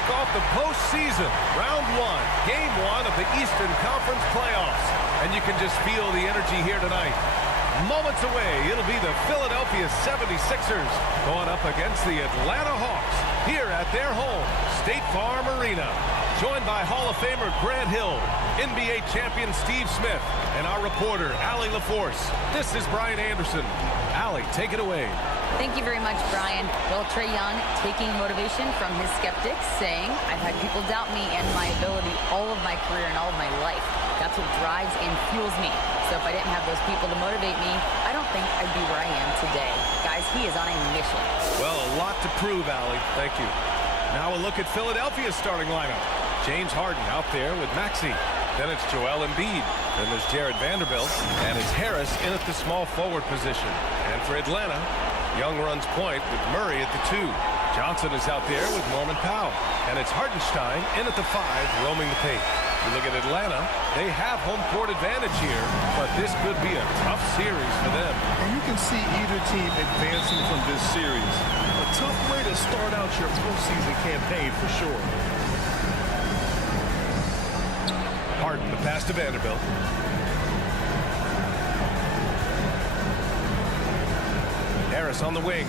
kick off the postseason. Round 1, Game 1 of the Eastern Conference playoffs. And you can just feel the energy here tonight. Moments away, it'll be the Philadelphia 76ers going up against the Atlanta Hawks here at their home, State Farm Arena. Joined by Hall of Famer Grant Hill, NBA champion Steve Smith, and our reporter, Allie LaForce. This is Brian Anderson. Allie, take it away. Thank you very much, Brian. Well, Trae Young taking motivation from his skeptics, saying, I've had people doubt me and my ability all of my career and all of my life. That's what drives and fuels me. So if I didn't have those people to motivate me, I don't think I'd be where I am today. Guys, he is on a mission. Well, a lot to prove, Allie. Thank you. Now a look at Philadelphia's starting lineup. James Harden out there with Maxey. Then it's Joel Embiid. Then there's Jared Vanderbilt. And it's Harris in at the small forward position. And for Atlanta, Young runs point with Murray at the 2. Johnson is out there with Norman Powell. And it's Hartenstein in at the 5, roaming the paint. You look at Atlanta, they have home court advantage here, but this could be a tough series for them. And you can see either team advancing from this series. A tough way to start out your postseason campaign for sure. Harden, the pass to Vanderbilt. Harris on the wing.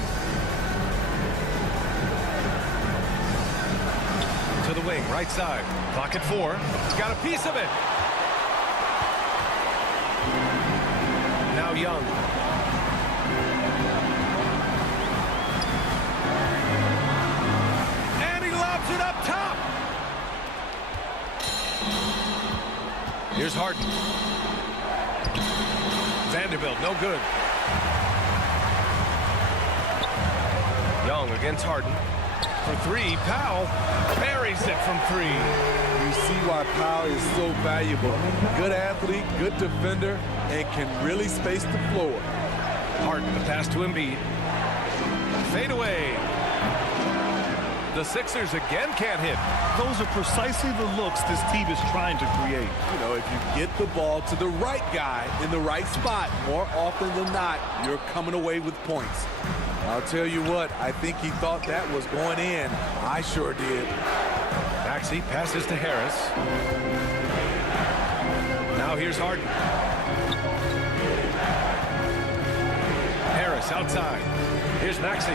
To the wing, right side. Clock at 4. He's got a piece of it. Now Young. And he lobs it up top. Here's Harden. Vanderbilt, no good. Young against Harden. For 3, Powell buries it from 3. You see why Powell is so valuable. Good athlete, good defender, and can really space the floor. Harden, the pass to Embiid. Fade away. The Sixers again can't hit. Those are precisely the looks this team is trying to create. You know, if you get the ball to the right guy in the right spot, more often than not, you're coming away with points. I'll tell you what, I think he thought that was going in. I sure did. Maxey passes to Harris. Now here's Harden. Harris outside. Here's Maxey.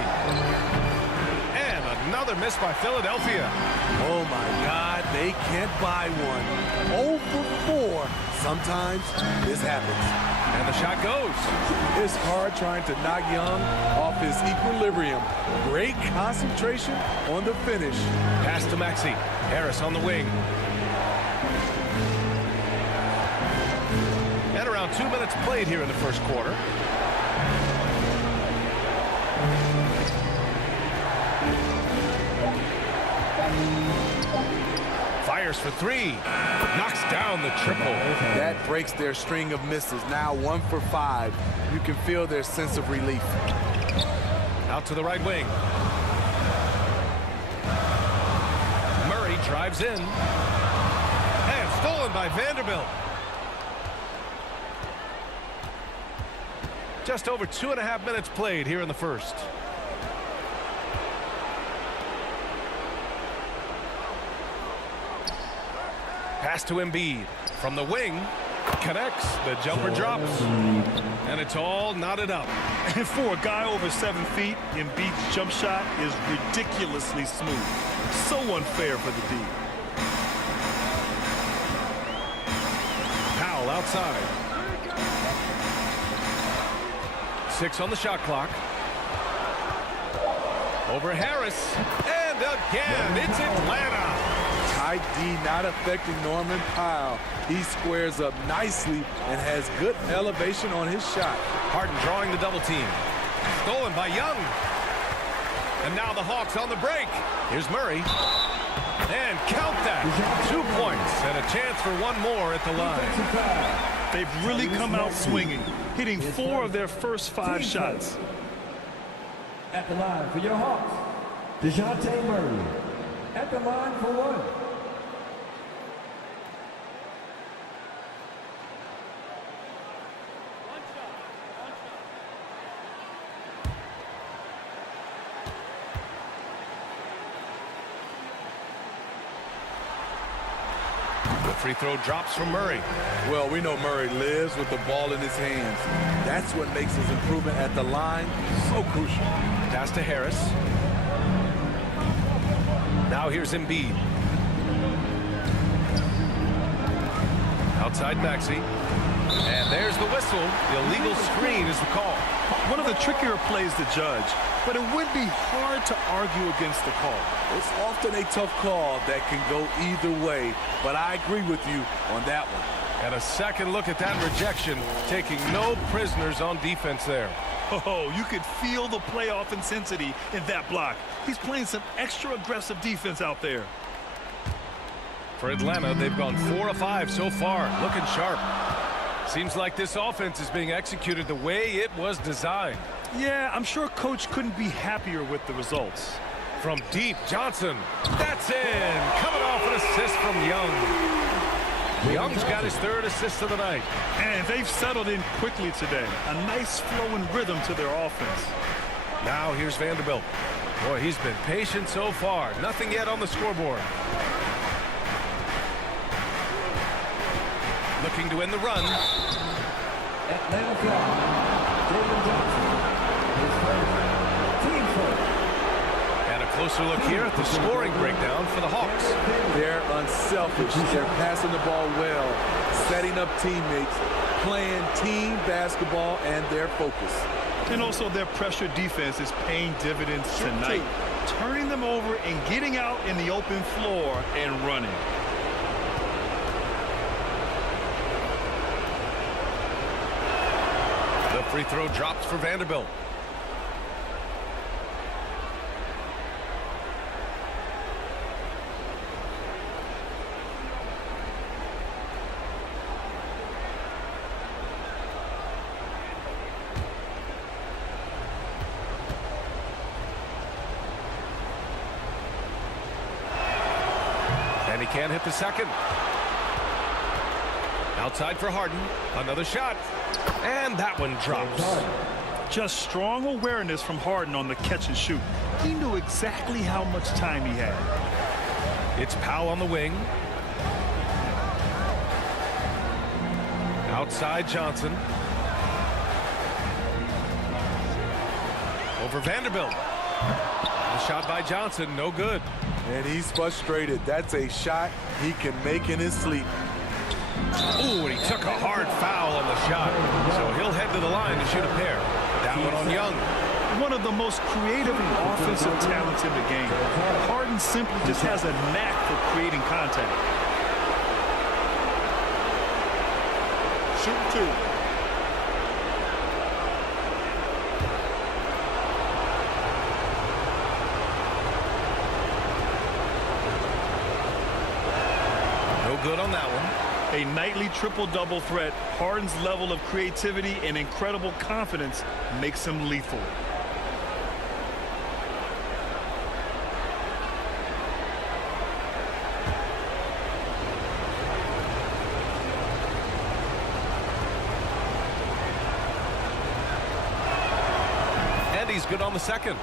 And another miss by Philadelphia. Oh my God, they can't buy one. 0 for 4. Sometimes this happens. And the shot goes. It's hard trying to knock Young off his equilibrium. Great concentration on the finish. Pass to Maxey. Harris on the wing. And around 2 minutes played here in the first quarter. Fires for 3. Knocks down the triple. That breaks their string of misses. Now 1 for 5. You can feel their sense of relief. Out to the right wing. Murray drives in. And stolen by Vanderbilt. Just over 2.5 minutes played here in the first. Pass to Embiid. From the wing. Connects. The jumper drops. And it's all knotted up. And for a guy over 7 feet, Embiid's jump shot is ridiculously smooth. So unfair for the D. Powell outside. 6 on the shot clock. Over Harris. And again, it's Atlanta. Tight D not affecting Norman Powell. He squares up nicely and has good elevation on his shot. Harden drawing the double team. Stolen by Young. And now the Hawks on the break. Here's Murray. And count that. 2 points and a chance for one more at the line. They've really come out swinging, hitting 4 of their first 5 shots. At the line for your Hawks, Dejounte Murray. At the line for 1. free throw drops from Murray. Well, we know Murray lives with the ball in his hands. That's what makes his improvement at the line so crucial. Pass to Harris. Now here's Embiid. Outside Maxey. And there's the whistle. The illegal screen is the call. One of the trickier plays to judge, but it would be hard to argue against the call. It's often a tough call that can go either way, but I agree with you on that one. And a second look at that rejection, taking no prisoners on defense there. Oh, you could feel the playoff intensity in that block. He's playing some extra aggressive defense out there. For Atlanta, they've gone 4 of 5 so far, looking sharp. Seems like this offense is being executed the way it was designed. Yeah, I'm sure Coach couldn't be happier with the results. From deep, Johnson. That's in. Coming off an assist from Young. Young's got his 3rd assist of the night. And they've settled in quickly today. A nice flowing rhythm to their offense. Now here's Vanderbilt. Boy, he's been patient so far. Nothing yet on the scoreboard. Looking to end the run. Atlanta foul. Jalen Johnson. His first. Team first. And a closer look here at the scoring breakdown for the Hawks. They're unselfish. They're passing the ball well, setting up teammates, playing team basketball, and their focus. And also their pressure defense is paying dividends tonight, turning them over and getting out in the open floor and running. The free throw drops for Vanderbilt. And he can't hit the second. Outside for Harden. Another shot. And that one drops. Just strong awareness from Harden on the catch and shoot. He knew exactly how much time he had. It's Powell on the wing. Outside Johnson. Over Vanderbilt. The shot by Johnson, no good. And he's frustrated. That's a shot he can make in his sleep. Ooh, and he took a hard foul on the shot. So he'll head to the line to shoot a pair. That one on Young. One of the most creative offensive talents in the game. Harden simply just has a knack for creating contact. Shoot 2. No good on that one. A nightly triple-double threat. Harden's level of creativity and incredible confidence makes him lethal. And he's good on the second.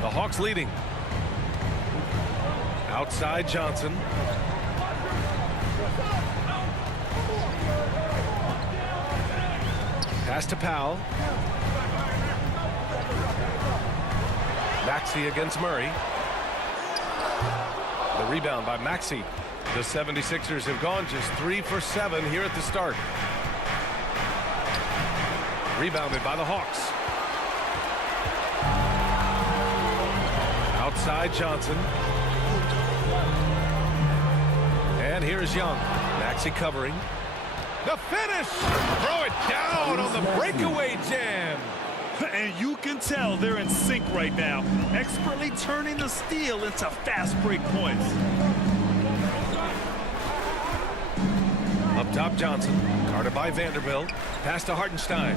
The Hawks leading. Outside Johnson. Pass to Powell. Maxey against Murray. The rebound by Maxey. The 76ers have gone just 3 for 7 here at the start. Rebounded by the Hawks. Outside Johnson. And here's Young. Maxey covering. The finish! Throw it down on the breakaway jam. And you can tell they're in sync right now, expertly turning the steal into fast break points. Up top Johnson. Guarded by Vanderbilt. Pass to Hartenstein.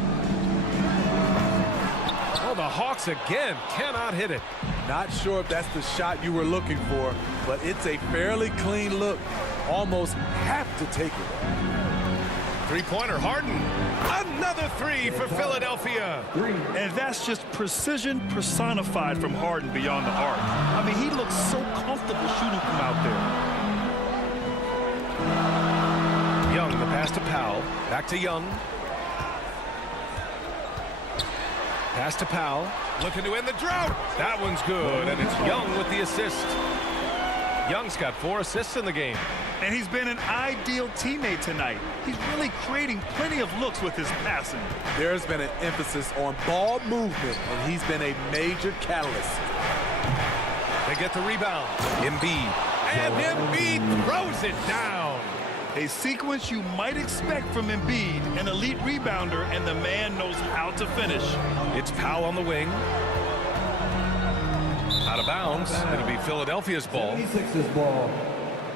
Oh, the Hawks again cannot hit it. Not sure if that's the shot you were looking for, but it's a fairly clean look. Almost have to take it. Three-pointer, Harden. Another three for Philadelphia. And that's just precision personified from Harden beyond the arc. I mean, he looks so comfortable shooting from out there. Young, the pass to Powell. Back to Young. Pass to Powell. Looking to end the drought. That one's good, and it's Young with the assist. Young's got 4 assists in the game. And he's been an ideal teammate tonight. He's really creating plenty of looks with his passing. There's been an emphasis on ball movement, and he's been a major catalyst. They get the rebound. Embiid. And Embiid throws it down. A sequence you might expect from Embiid, an elite rebounder, and the man knows how to finish. It's Powell on the wing. Out of bounds. It'll be Philadelphia's ball. 76ers ball.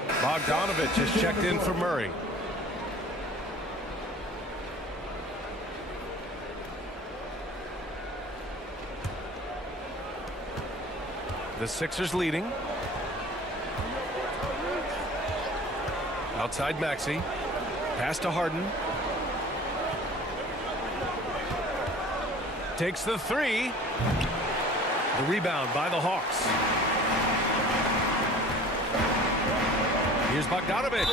Bogdanovich is checked in for Murray. The Sixers leading. Outside Maxey. Pass to Harden. Takes the three. The rebound by the Hawks. Here's Bogdanovich.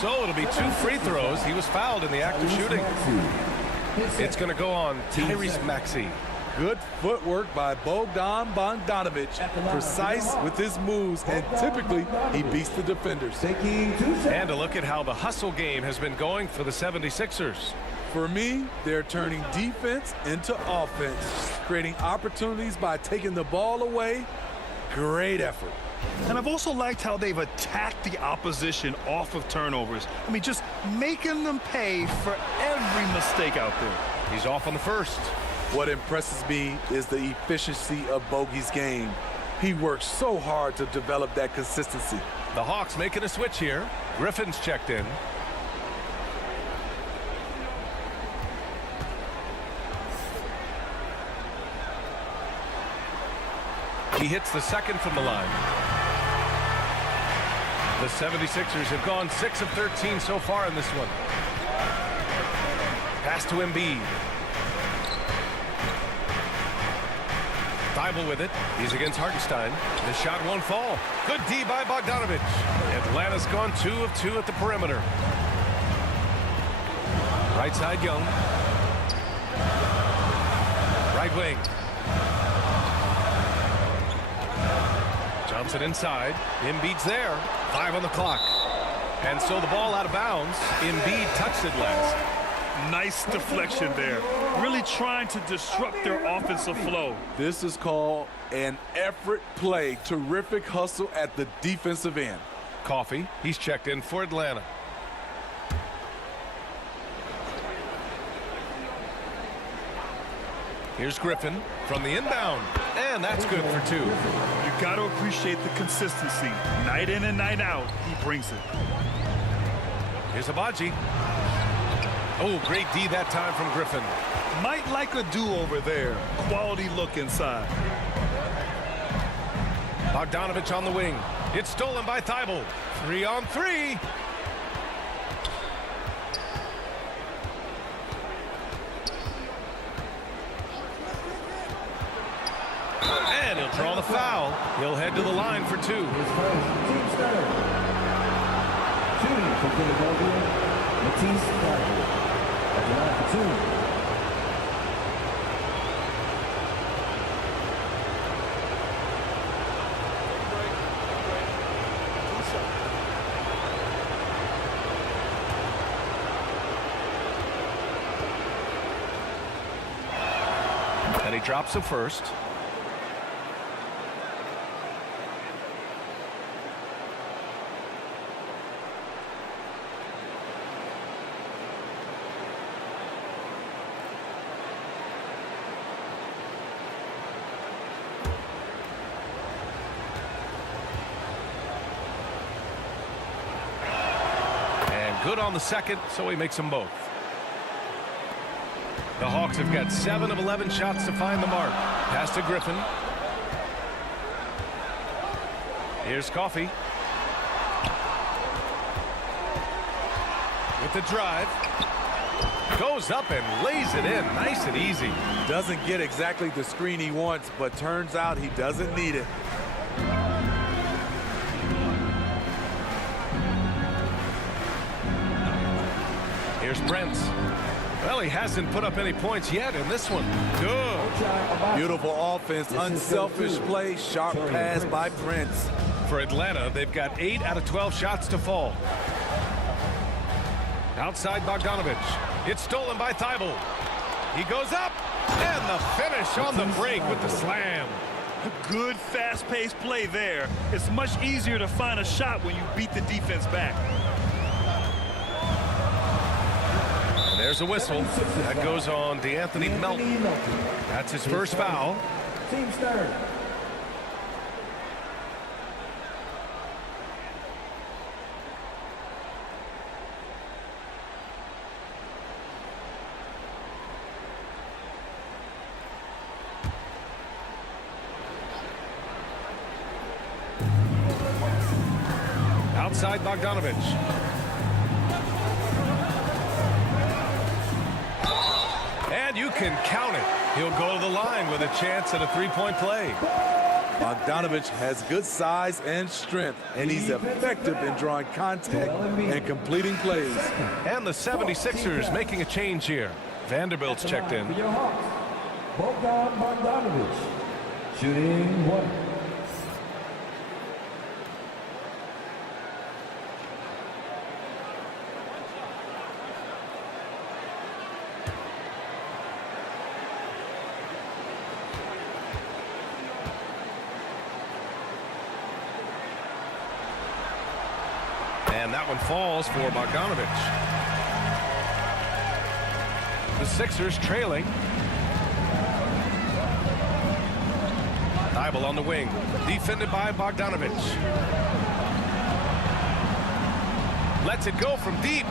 So it'll be 2 free throws. He was fouled in the act of shooting. It's going to go on Tyrese Maxey. Good footwork by Bogdanovich. Precise with his moves, and typically he beats the defenders. And a look at how the hustle game has been going for the 76ers. For me, they're turning defense into offense, creating opportunities by taking the ball away. Great effort. And I've also liked how they've attacked the opposition off of turnovers. I mean, just making them pay for every mistake out there. He's off on the first. What impresses me is the efficiency of Bogey's game. He works so hard to develop that consistency. The Hawks making a switch here. Griffin's checked in. He hits the second from the line. The 76ers have gone 6 of 13 so far in this one. Pass to Embiid. Thibault with it. He's against Hartenstein. The shot won't fall. Good D by Bogdanovich. Atlanta's gone 2 of 2 at the perimeter. Right side Young. Right wing. Johnson inside. Embiid's there. 5 on the clock. And so the ball out of bounds. Embiid touched it last. Nice deflection there. Really trying to disrupt their offensive flow. This is called an effort play. Terrific hustle at the defensive end. Coffee. He's checked in for Atlanta. Here's Griffin from the inbound. And that's good for 2. You got to appreciate the consistency. Night in and night out, he brings it. Here's Abaji. Oh, great D that time from Griffin. Might like a do-over there. Quality look inside. Bogdanovich on the wing. It's stolen by Thibault. 3 on 3. And he'll draw the foul. He'll head to the line for 2. His first team starter. Shooting for Philadelphia, Matisse Thybulle. At the line for 2. And he drops the first. Good on the second, so he makes them both. The Hawks have got 7 of 11 shots to find the mark. Pass to Griffin. Here's Coffee. With the drive. Goes up and lays it in. Nice and easy. Doesn't get exactly the screen he wants, but turns out he doesn't need it. Here's Brent. Well, he hasn't put up any points yet in this one. Good. Beautiful offense, unselfish play, sharp pass by Prince. For Atlanta, they've got 8 out of 12 shots to fall. Outside Bogdanovich. It's stolen by Thibault. He goes up, and the finish on the break with the slam. A good, fast-paced play there. It's much easier to find a shot when you beat the defense back. And there's a whistle. That goes on D'Anthony Melton. That's his first foul. Team's third. Outside Bogdanovich. And you can count it. He'll go to the line with a chance at a three-point play. Bogdanovich has good size and strength, and he's effective in drawing contact and completing plays. And the 76ers making a change here. Vanderbilt's checked in. For your Hawks, Bogdanovich, shooting 1. And that one falls for Bogdanovich. The Sixers trailing. Thibault on the wing. Defended by Bogdanovich. Lets it go from deep.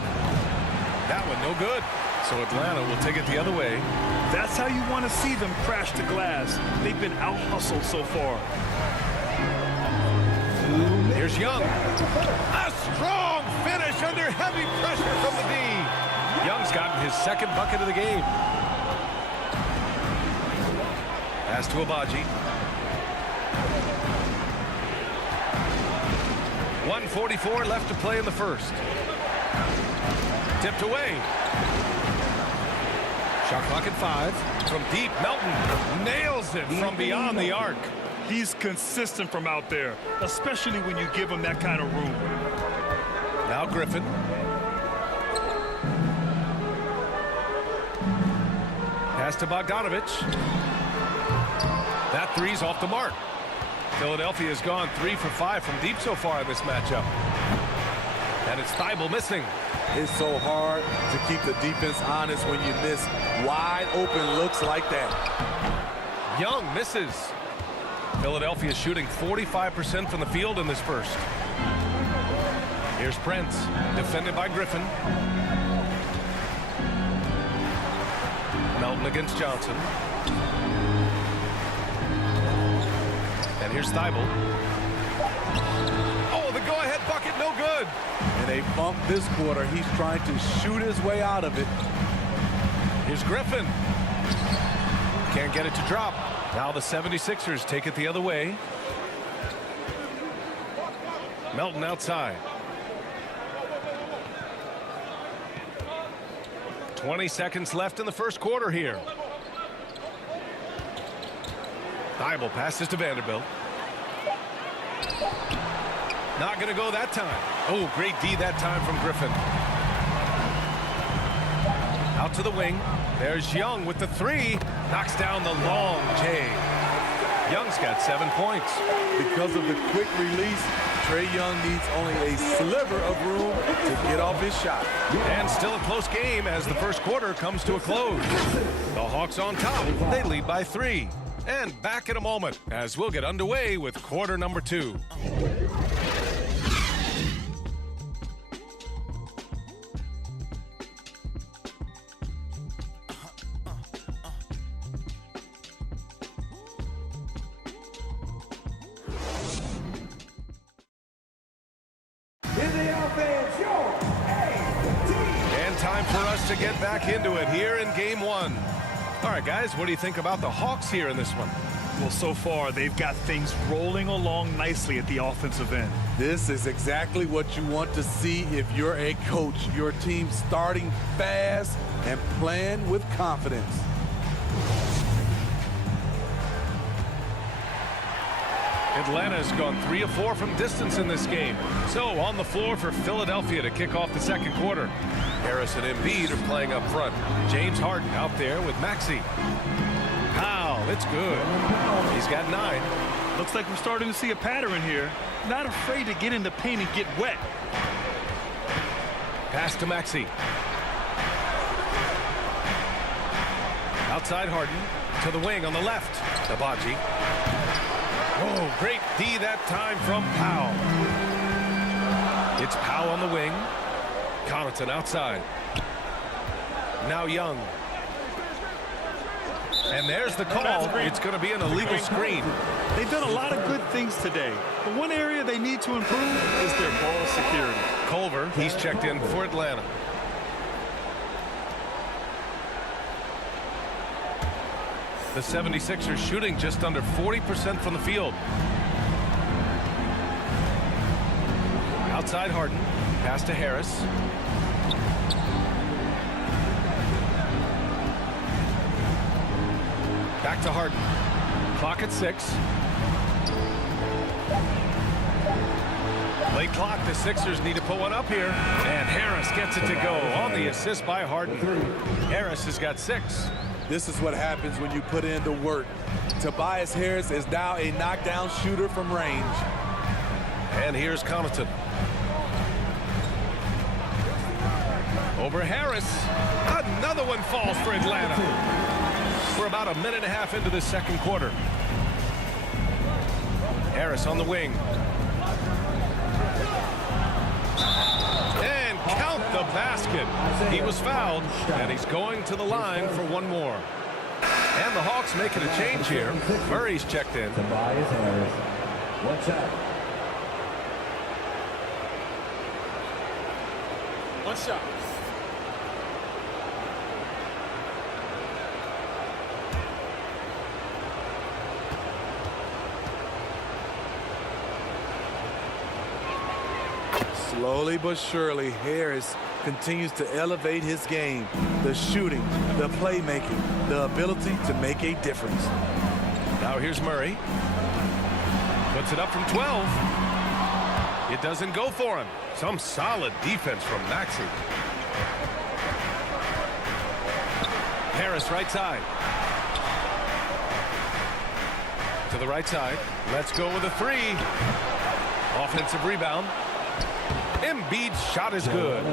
That one no good. So Atlanta will take it the other way. That's how you want to see them crash the glass. They've been out-hustled so far. Here's Young. A strong finish under heavy pressure from the D. Young's gotten his second bucket of the game. Pass to Abaji. 1:44 left to play in the first. Tipped away. Shot clock at 5. From deep, Melton nails it from beyond the arc. He's consistent from out there, especially when you give him that kind of room. Now Griffin. Pass to Bogdanovich. That three's off the mark. Philadelphia has gone 3 for 5 from deep so far in this matchup. And it's Thibault missing. It's so hard to keep the defense honest when you miss wide open looks like that. Young misses. Philadelphia shooting 45% from the field in this first. Here's Prince, defended by Griffin. Melton against Johnson. And here's Thibault. Oh, the go-ahead bucket, no good. In a bump this quarter, he's trying to shoot his way out of it. Here's Griffin. Can't get it to drop. Now the 76ers take it the other way. Melton outside. 20 seconds left in the first quarter here. Thibault passes to Vanderbilt. Not going to go that time. Oh, great D that time from Griffin. Out to the wing. There's Young with the 3. Knocks down the long J. Young's got 7 points. Because of the quick release, Trae Young needs only a sliver of room to get off his shot. And still a close game as the first quarter comes to a close. The Hawks on top. They lead by 3. And back in a moment as we'll get underway with quarter number 2. for us to get back into it here in game one. All right, guys, what do you think about the Hawks here in this one? Well, so far, they've got things rolling along nicely at the offensive end. This is exactly what you want to see if you're a coach. Your team starting fast and playing with confidence. Atlanta's gone 3 of 4 from distance in this game. So on the floor for Philadelphia to kick off the second quarter. Harris and Embiid are playing up front. James Harden out there with Maxey. Powell, it's good. He's got 9. Looks like we're starting to see a pattern here. Not afraid to get in the paint and get wet. Pass to Maxey. Outside Harden to the wing on the left. Abaji. Oh, great D that time from Powell. It's Powell on the wing. Connaughton outside. Now Young. And there's the call. It's going to be an illegal screen. They've done a lot of good things today. But one area they need to improve is their ball security. Culver, he's checked in for Atlanta. The 76ers shooting just under 40% from the field. Outside Harden. Pass to Harris. Back to Harden. Clock at 6. Late clock. The Sixers need to put one up here. And Harris gets it to go on the assist by Harden. Harris has got 6. This is what happens when you put in the work. Tobias Harris is now a knockdown shooter from range. And here's Connaughton. Over Harris. Another one falls for Atlanta. We're about a minute and a half into the second quarter. Harris on the wing. And count the basket. He was fouled, and he's going to the line for one more. And the Hawks making a change here. Murray's checked in. Tobias Harris. One shot. One shot. Slowly but surely, Harris continues to elevate his game. The shooting, the playmaking, the ability to make a difference. Now here's Murray. Puts it up from 12. It doesn't go for him. Some solid defense from Maxey. Harris right side. To the right side. Let's go with a 3. Offensive rebound. Embiid's shot is good.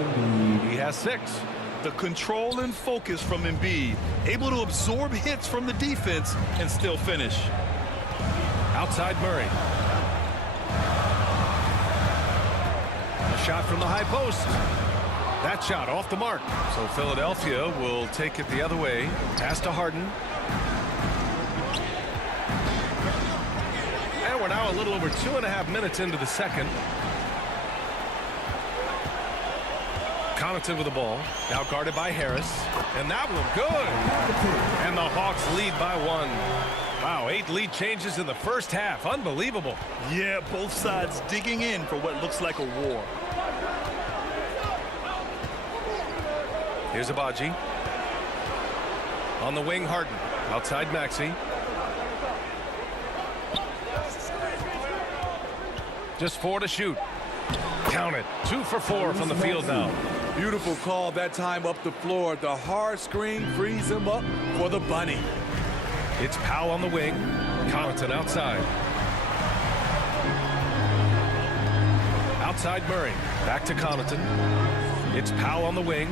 He has 6. The control and focus from Embiid. Able to absorb hits from the defense and still finish. Outside Murray. A shot from the high post. That shot off the mark. So Philadelphia will take it the other way. Pass to Harden. And we're now a little over 2.5 minutes into the second. Connaughton with the ball. Now guarded by Harris. And that one good. And the Hawks lead by 1. Wow, 8 lead changes in the first half. Unbelievable. Yeah, both sides digging in for what looks like a war. Here's Abaji. On the wing, Harden. Outside Maxey. Just 4 to shoot. Count it. 2 for 4 from the field now. Beautiful call that time up the floor. The hard screen frees him up for the bunny. It's Powell on the wing. Connaughton outside. Outside Murray. Back to Connaughton. It's Powell on the wing.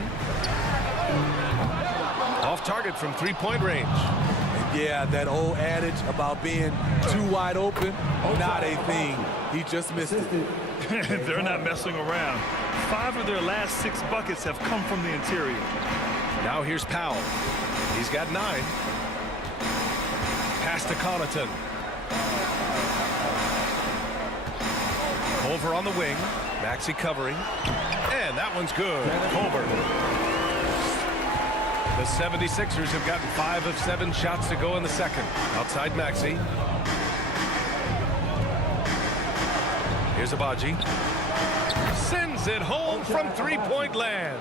Off target from 3-point range. Yeah, that old adage about being too wide open, not a thing. He just missed it. They're not messing around. 5 of their last 6 buckets have come from the interior. Now here's Powell. He's got 9. Pass to Connaughton. Over on the wing. Maxey covering. And that one's good. Culver. The 76ers have gotten 5 of 7 shots to go in the second. Outside Maxey. Here's Abaji. Sends it home from three-point land.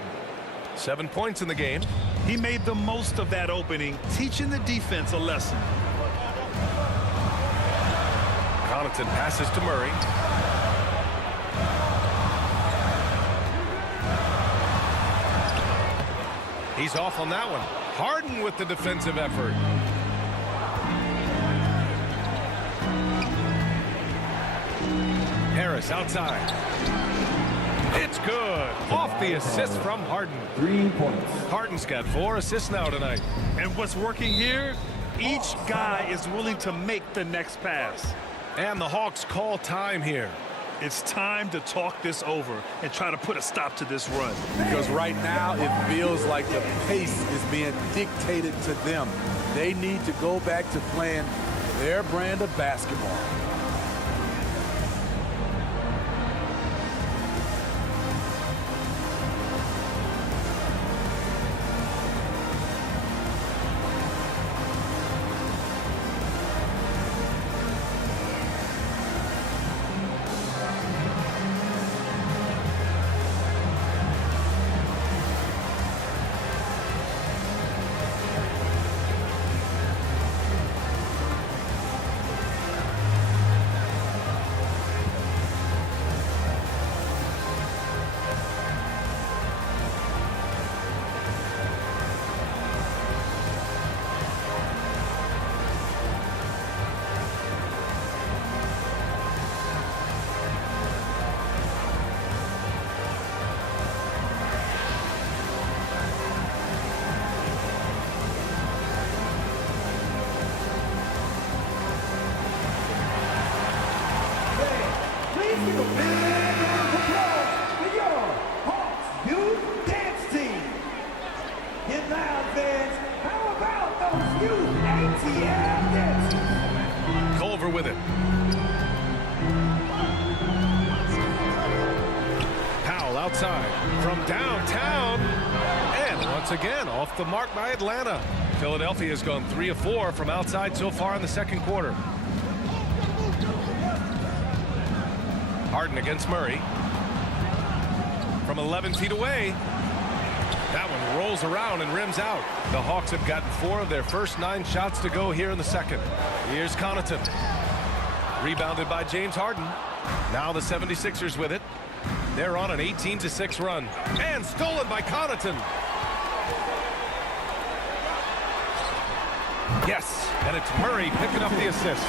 7 points in the game. He made the most of that opening, teaching the defense a lesson. Connaughton passes to Murray. He's off on that one. Harden with the defensive effort. Harris outside. It's good. Off the assist from Harden. 3 points. Harden's got 4 assists now tonight. And what's working here? Each guy is willing to make the next pass. And the Hawks call time here. It's time to talk this over and try to put a stop to this run. Because right now it feels like the pace is being dictated to them. They need to go back to playing their brand of basketball. Culver with it. Powell outside from downtown. And once again, off the mark by Atlanta. Philadelphia has gone 3 of 4 from outside so far in the second quarter. Harden against Murray. From 11 feet away. That one rolls around and rims out. The Hawks have gotten 4 of their first 9 shots to go here in the second. Here's Connaughton. Rebounded by James Harden. Now the 76ers with it. They're on an 18-6 run. And stolen by Connaughton. Yes, and it's Murray picking up the assist.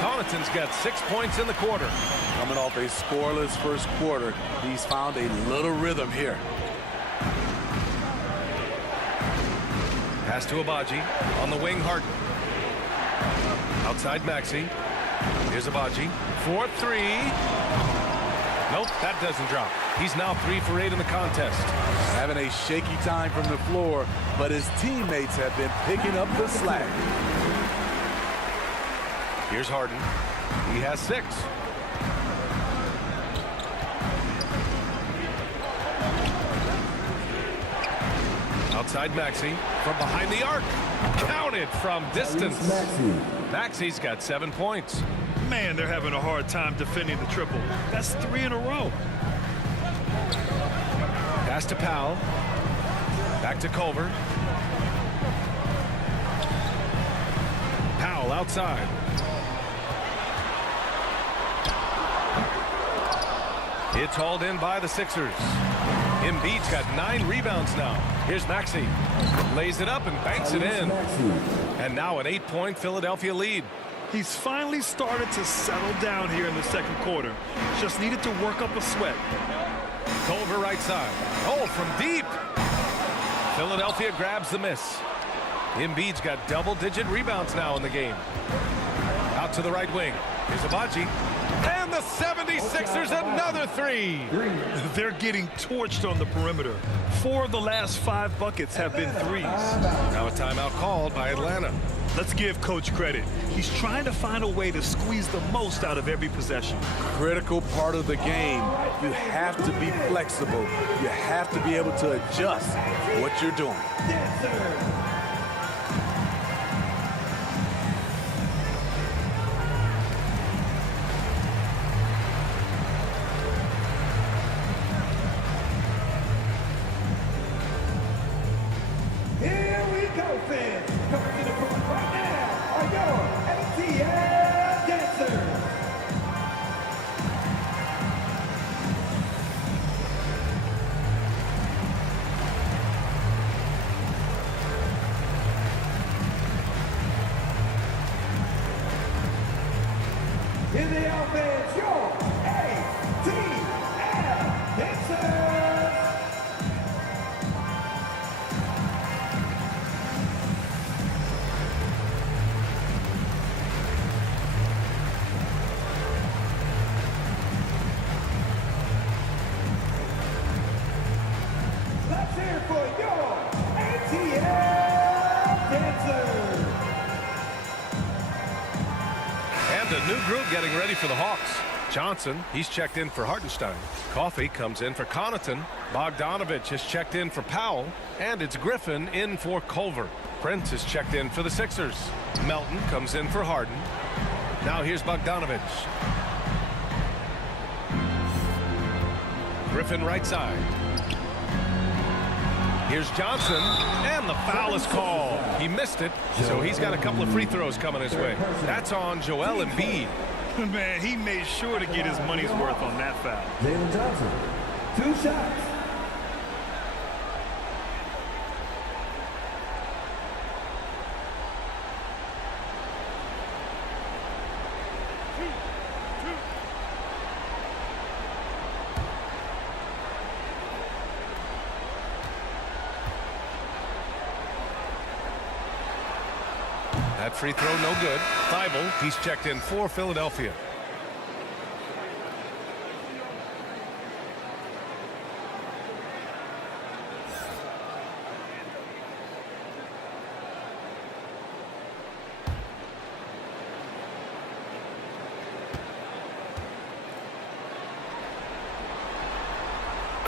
Connaughton's got 6 points in the quarter. Coming off a scoreless first quarter, he's found a little rhythm here. Pass to Abaji. On the wing, Harden. Outside Maxey. Here's Abaji. 4-3. Nope, that doesn't drop. He's now 3 for 8 in the contest. Having a shaky time from the floor, but his teammates have been picking up the slack. Here's Harden. He has 6. Outside Maxey from behind the arc. Counted from distance. Maxey's got 7 points. Man, they're having a hard time defending the triple. That's 3 in a row. Pass to Powell. Back to Culver. Powell outside. It's hauled in by the Sixers. Embiid's got 9 rebounds now. Here's Maxey. Lays it up and banks it in. And now an 8-point Philadelphia lead. He's finally started to settle down here in the second quarter. Just needed to work up a sweat. Culver right side. Oh, from deep. Philadelphia grabs the miss. Embiid's got double-digit rebounds now in the game. Out to the right wing. Here's Abaji. And the 76ers another three. They're getting torched on the perimeter. 4 of the last 5 buckets have been threes. Now a timeout called by Atlanta. Let's give Coach credit. He's trying to find a way to squeeze the most out of every possession. Critical part of the game. You have to be flexible. You have to be able to adjust what you're doing. Here we go, fans. Coming to the front right now are your ATL dancers. In the offense, your ATL dancers. Let's hear it for your ATL dancers. And a new group getting ready for the Hawks. Johnson, he's checked in for Hartenstein. Coffey comes in for Connaughton. Bogdanovich has checked in for Powell. And it's Griffin in for Culver. Prince is checked in for the Sixers. Melton comes in for Harden. Now here's Bogdanovich. Griffin right side. Here's Johnson, and the foul is called. He missed it, so he's got a couple of free throws coming his way. That's on Joel Embiid. Man, he made sure to get his money's worth on that foul. Jalen Johnson, 2 shots. That free throw no good. Thibault, he's checked in for Philadelphia.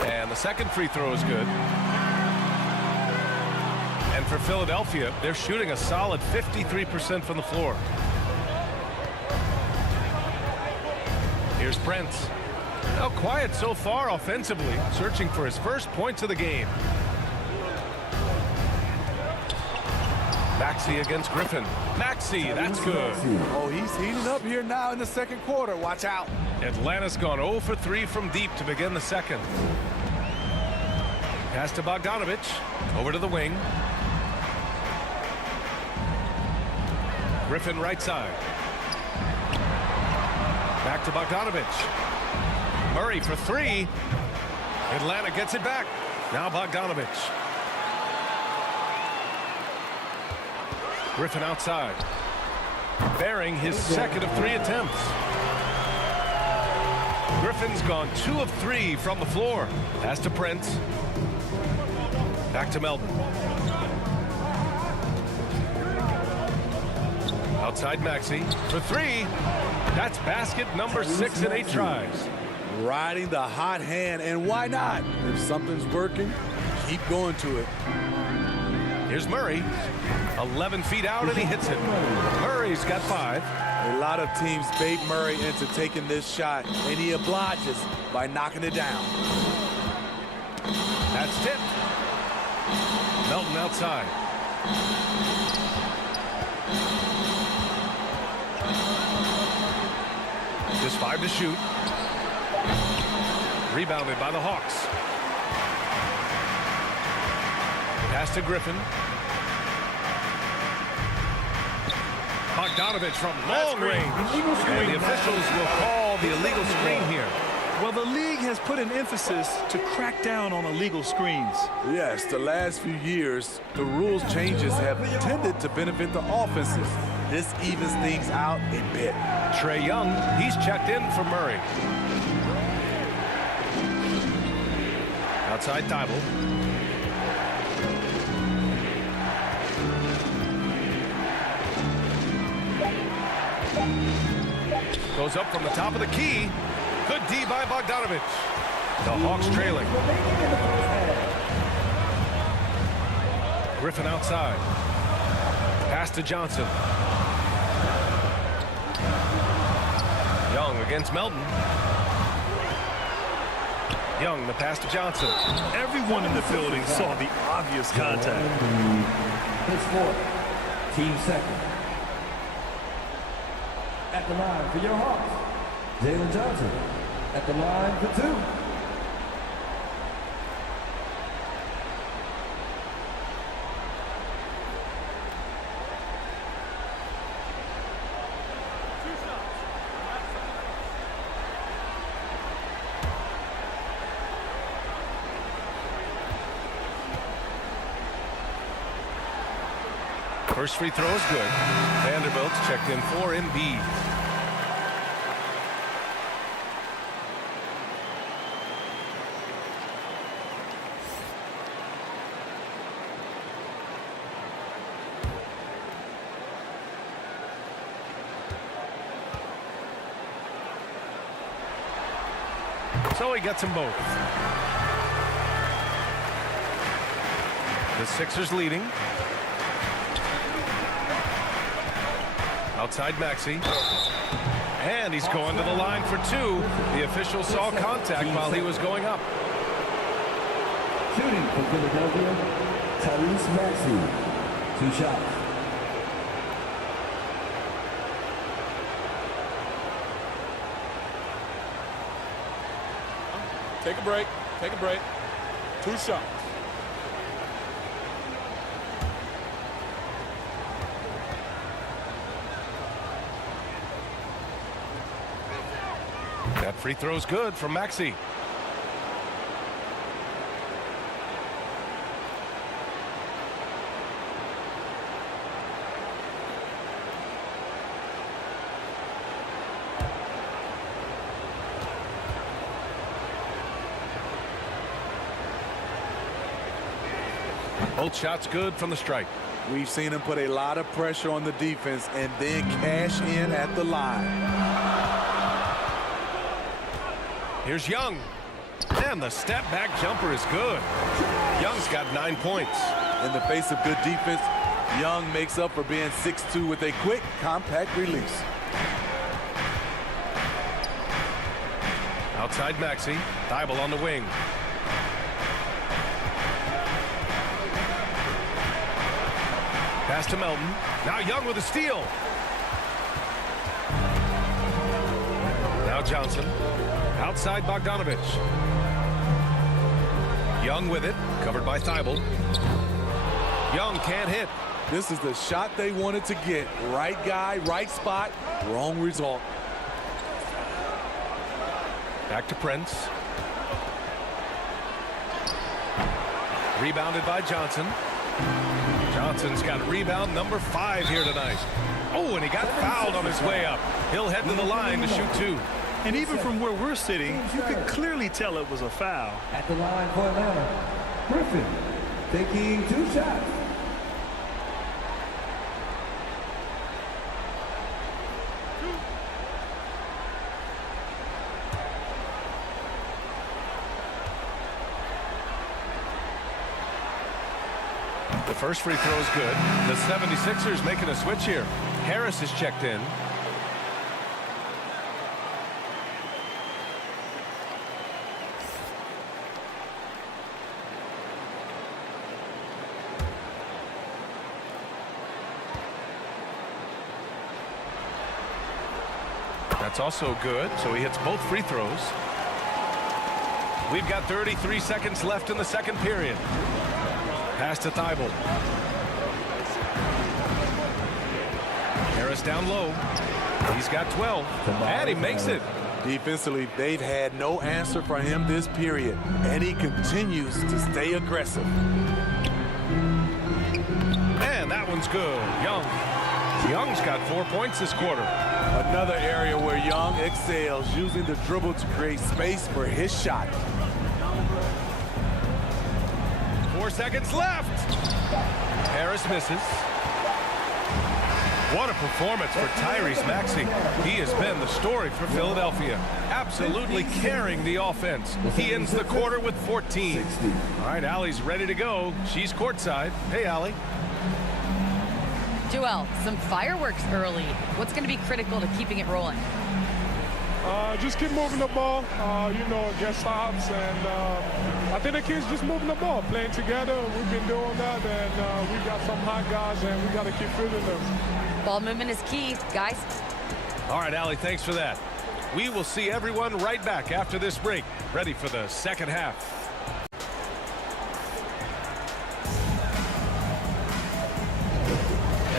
And the second free throw is good. And for Philadelphia, they're shooting a solid 53% from the floor. Here's Prince. Now quiet so far offensively, searching for his first points of the game. Maxey against Griffin. Maxey, that's good. Oh, he's heating up here now in the second quarter. Watch out. Atlanta's gone 0 for 3 from deep to begin the second. Pass to Bogdanovich. Over to the wing. Griffin right side. Back to Bogdanovich. Murray for 3. Atlanta gets it back. Now Bogdanovich. Griffin outside. Bearing his second of 3 attempts. Griffin's gone 2 of 3 from the floor. Pass to Prince. Back to Melton. Outside Maxey for 3. That's basket number 6 in 8 tries. Riding the hot hand, and why not? If something's working, keep going to it. Here's Murray. 11 feet out, and he hits it. Murray's got 5. A lot of teams bait Murray into taking this shot, and he obliges by knocking it down. That's tipped. Melton outside. Just 5 to shoot. Rebounded by the Hawks. Pass to Griffin. Bogdanovich from long range. And the officials will call the illegal screen here. Well, the league has put an emphasis to crack down on illegal screens. Yes, the last few years, the rules changes have tended to benefit the offenses. This evens things out a bit. Trae Young, he's checked in for Murray. Outside Thibault. Goes up from the top of the key. Good D by Bogdanovich. The Hawks trailing. Griffin outside. Pass to Johnson. Young against Melton. Young, the pass to Johnson. Everyone in the building saw the obvious contact. His fourth. Team second. At the line for your Hawks, Jalen Johnson. At the line for 2. First free throw is good. Vanderbilt's checked in for Embiid. So he gets them both. The Sixers leading. Outside Maxey. And he's going to the line for 2. The official saw contact while he was going up. Shooting for Philadelphia, Tyrese Maxey. 2 shots. Take a break. Take a break. 2 shots. That free throw's good from Maxey. Both shots good from the strike. We've seen him put a lot of pressure on the defense and then cash in at the line. Here's Young. And the step back jumper is good. Young's got 9 points. In the face of good defense, Young makes up for being 6'2" with a quick, compact release. Outside Maxey. Thibault on the wing. Pass to Melton. Now Young with a steal. Now Johnson. Outside Bogdanovich. Young with it. Covered by Thibault. Young can't hit. This is the shot they wanted to get. Right guy, right spot, wrong result. Back to Prince. Rebounded by Johnson. Johnson's got rebound number 5 here tonight. Oh, and he got fouled on his way up. He'll head to the line to shoot 2. And even from where we're sitting, you could clearly tell it was a foul. At the line for Atlanta, Griffin taking 2 shots. The first free throw is good. The 76ers making a switch here. Harris is checked in. That's also good, so he hits both free throws. We've got 33 seconds left in the second period. Pass to Thibault. Harris down low. He's got 12, and he makes it. Defensively, they've had no answer for him this period, and he continues to stay aggressive. And that one's good. Young. Young's got 4 points this quarter. Another area where Young excels, using the dribble to create space for his shot. 4 seconds left. Harris misses. What a performance for Tyrese Maxey. He has been the story for Philadelphia, absolutely carrying the offense. He ends the quarter with 14. All right, Allie's ready to go. She's courtside. Hey, Allie. Joel, some fireworks early. What's going to be critical to keeping it rolling? Just keep moving the ball, get stops, and I think the kids just moving the ball, playing together. We've been doing that, and we got some hot guys, and we got to keep feeding them. Ball movement is key, guys. All right, Allie, thanks for that. We will see everyone right back after this break, ready for the second half.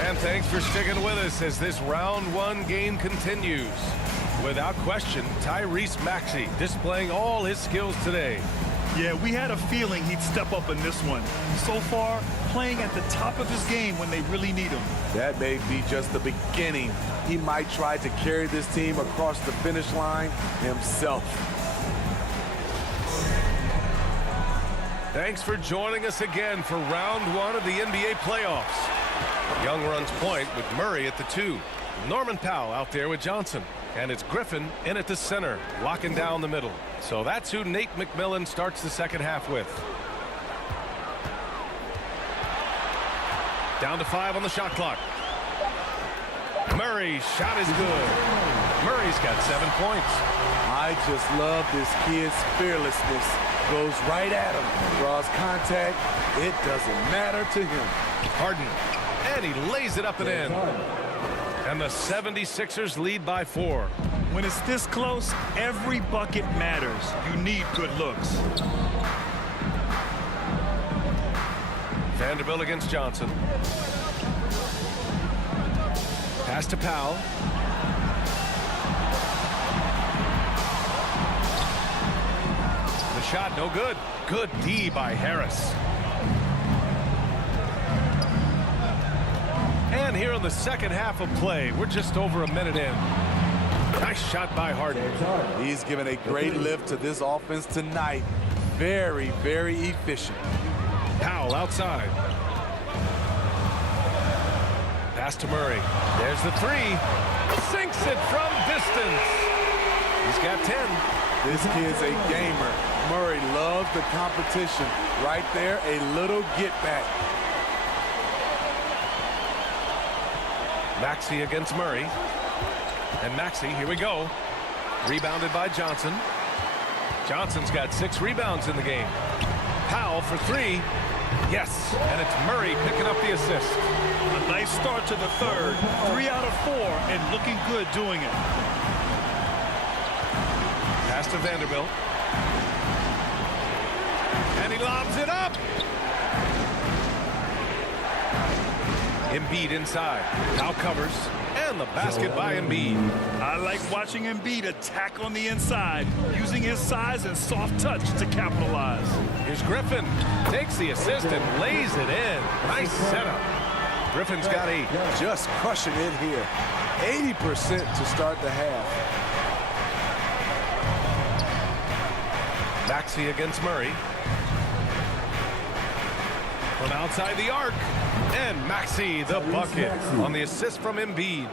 And thanks for sticking with us as this round one game continues. Without question, Tyrese Maxey displaying all his skills today. Yeah, we had a feeling he'd step up in this one. So far, playing at the top of his game when they really need him. That may be just the beginning. He might try to carry this team across the finish line himself. Thanks for joining us again for round one of the NBA playoffs. Young runs point with Murray at the 2. Norman Powell out there with Johnson. And it's Griffin in at the center, locking down the middle. So that's who Nate McMillan starts the second half with. Down to 5 on the shot clock. Murray's shot is good. Murray's got 7 points. I just love this kid's fearlessness. Goes right at him, draws contact. It doesn't matter to him. Harden, and he lays it up and in. And the 76ers lead by 4. When it's this close, every bucket matters. You need good looks. Vanderbilt against Johnson. Pass to Powell. The shot no good. Good D by Harris. And here in the second half of play, we're just over a minute in. Nice shot by Harden. He's given a great lift to this offense tonight. Very, very efficient. Powell outside. Pass to Murray. There's the 3. Sinks it from distance. He's got 10. This kid's a gamer. Murray loves the competition. Right there, a little get back. Maxey against Murray. And Maxey, here we go. Rebounded by Johnson. Johnson's got 6 rebounds in the game. Powell for 3. Yes, and it's Murray picking up the assist. A nice start to the third. 3 out of 4 and looking good doing it. Pass to Vanderbilt. And he lobs it up. Embiid inside. Now covers. And the basket by Embiid. I like watching Embiid attack on the inside, using his size and soft touch to capitalize. Here's Griffin. Takes the assist and lays it in. Nice setup. Griffin's got 8. Just crushing it here. 80% to start the half. Maxey against Murray. From outside the arc. And Maxey the bucket on the assist from Embiid.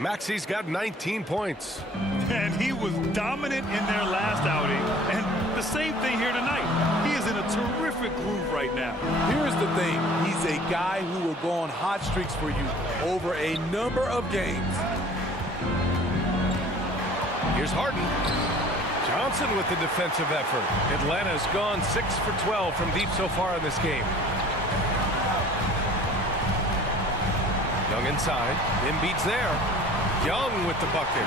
Maxey's got 19 points. And he was dominant in their last outing. And the same thing here tonight. He is in a terrific groove right now. Here's the thing. He's a guy who will go on hot streaks for you over a number of games. Here's Harden. Johnson with the defensive effort. Atlanta's gone 6 for 12 from deep so far in this game. Young inside. Embiid's there. Young with the bucket.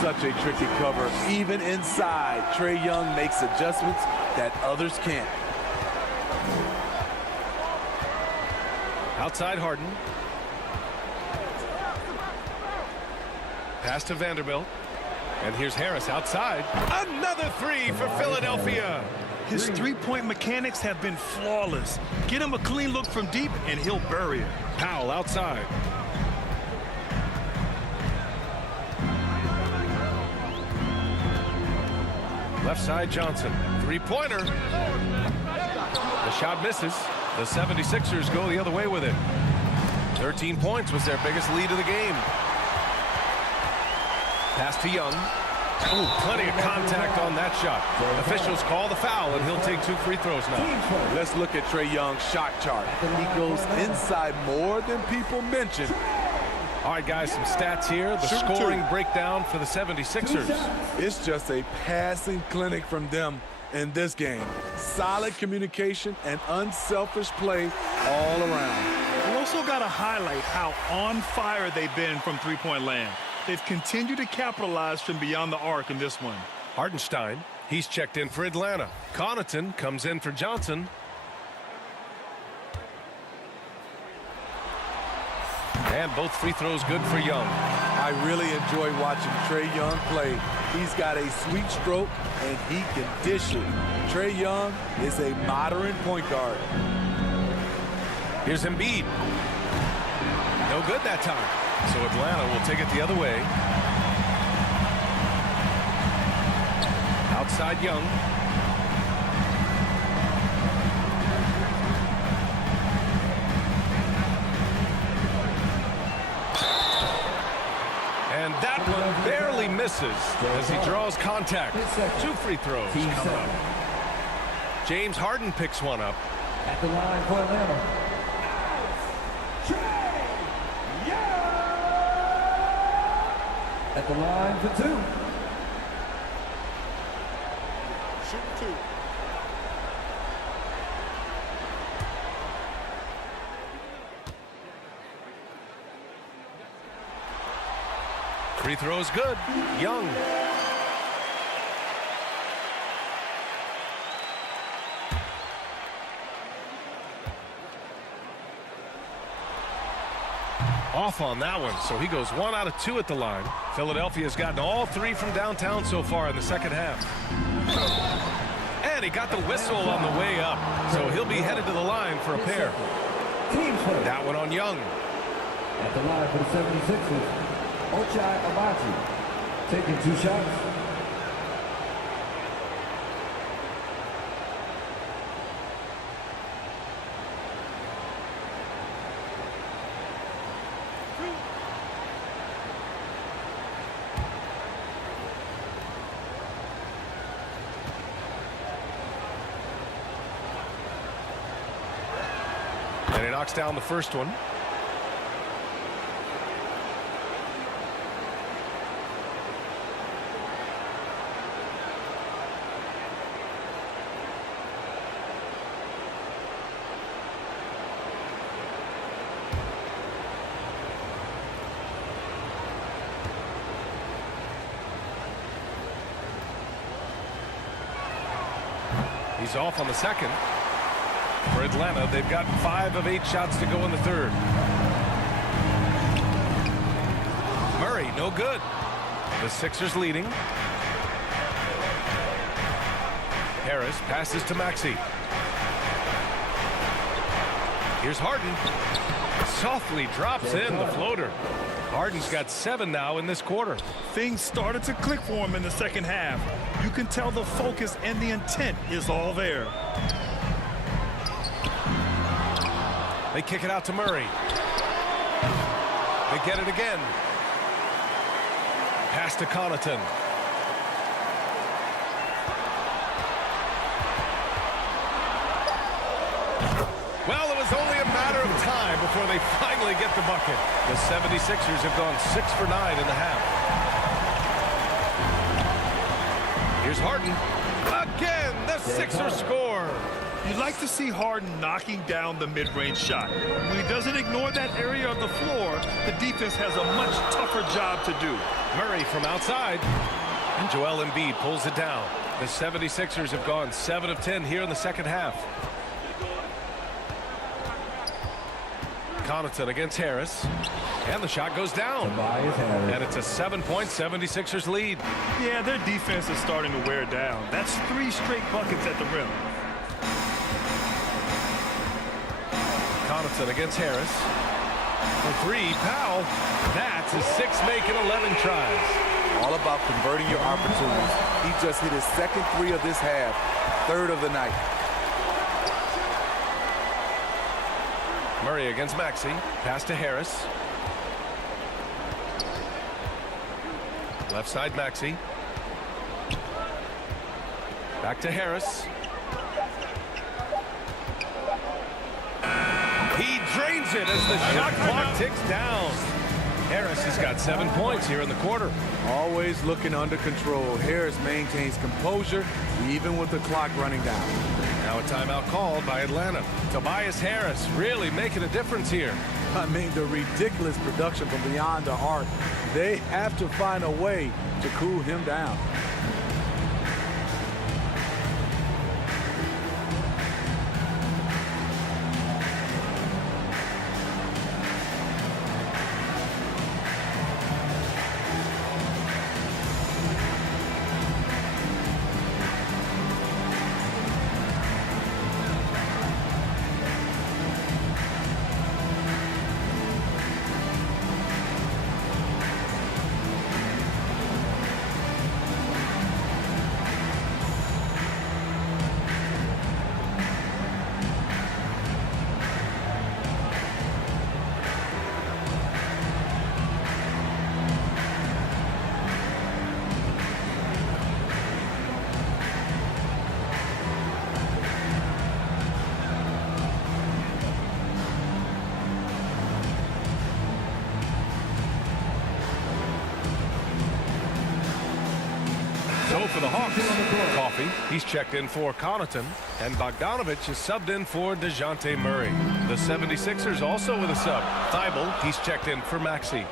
Such a tricky cover. Even inside, Trae Young makes adjustments that others can't. Outside Harden. Pass to Vanderbilt. And here's Harris outside. Another 3 for Philadelphia. His three-point mechanics have been flawless. Get him a clean look from deep, and he'll bury it. Powell outside. Left side Johnson. Three-pointer. The shot misses. The 76ers go the other way with it. 13 points was their biggest lead of the game. Pass to Young. Oh, plenty of contact on that shot. Officials call the foul, and he'll take 2 free throws now. Let's look at Trae Young's shot chart. He goes inside more than people mention. All right, guys, some stats here. The scoring breakdown for the 76ers. It's just a passing clinic from them in this game. Solid communication and unselfish play all around. We also got to highlight how on fire they've been from three-point land. They've continued to capitalize from beyond the arc in this one. Hartenstein, he's checked in for Atlanta. Connaughton comes in for Johnson. And both free throws good for Young. I really enjoy watching Trae Young play. He's got a sweet stroke, and he can dish it. Trae Young is a modern point guard. Here's Embiid. No good that time. So Atlanta will take it the other way. Outside Young. And that one barely misses as he draws contact. 2 free throws coming up. James Harden picks one up. At the line for Atlanta, Trae Young. At the line for 2. Shoot 2. Free throw is good. Young. Off on that one, so he goes 1 out of 2 at the line. Philadelphia's gotten all 3 from downtown so far in the second half. And he got the whistle on the way up, so he'll be headed to the line for a pair. That one on Young. At the line for the 76ers, Ochai Agbaji, taking 2 shots. And he knocks down the first one. He's off on the second. For Atlanta, they've got 5 of 8 shots to go in the third. Murray, no good. The Sixers leading. Harris passes to Maxey. Here's Harden. Softly drops in the floater. Harden's got 7 now in this quarter. Things started to click for him in the second half. You can tell the focus and the intent is all there. They kick it out to Murray. They get it again. Pass to Connaughton. Well, it was only a matter of time before they finally get the bucket. The 76ers have gone 6 for 9 in the half. Here's Harden. Again, the Sixers score. You'd like to see Harden knocking down the mid-range shot. When he doesn't ignore that area of the floor, the defense has a much tougher job to do. Murray from outside. And Joel Embiid pulls it down. The 76ers have gone 7 of 10 here in the second half. Connaughton against Harris. And the shot goes down. Tobias Harris. And it's a 7-point 76ers lead. Yeah, their defense is starting to wear down. That's 3 straight buckets at the rim. Connaughton against Harris. For 3, Powell. That's his 6th make in 11 tries. All about converting your opportunities. He just hit his second three of this half, third of the night. Murray against Maxey. Pass to Harris. Left side Maxey. Back to Harris. He drains it as the shot clock ticks down. Harris has got 7 points here in the quarter. Always looking under control. Harris maintains composure even with the clock running down. Now a timeout called by Atlanta. Tobias Harris really making a difference here. I mean, the ridiculous production from beyond the arc. They have to find a way to cool him down. So for the Hawks, Coffey, he's checked in for Connaughton, and Bogdanovich is subbed in for Dejounte Murray. The 76ers also with a sub. Thibault, he's checked in for Maxey.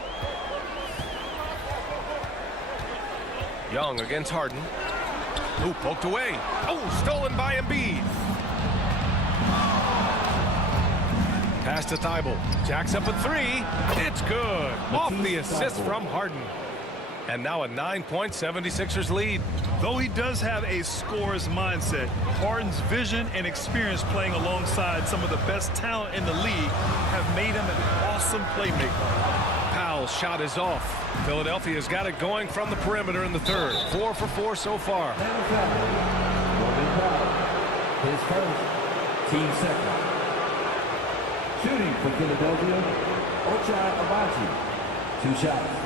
Young against Harden. Ooh, poked away. Oh, stolen by Embiid. Pass to Thibault. Jacks up a three. It's good. Off the assist from Harden. And now a 9-point 76ers lead. Though he does have a scorer's mindset, Harden's vision and experience playing alongside some of the best talent in the league have made him an awesome playmaker. Powell's shot is off. Philadelphia's got it going from the perimeter in the third. 4 for 4 so far. His first, team second. Shooting for Philadelphia, Ochai Agbaji. 2 shots.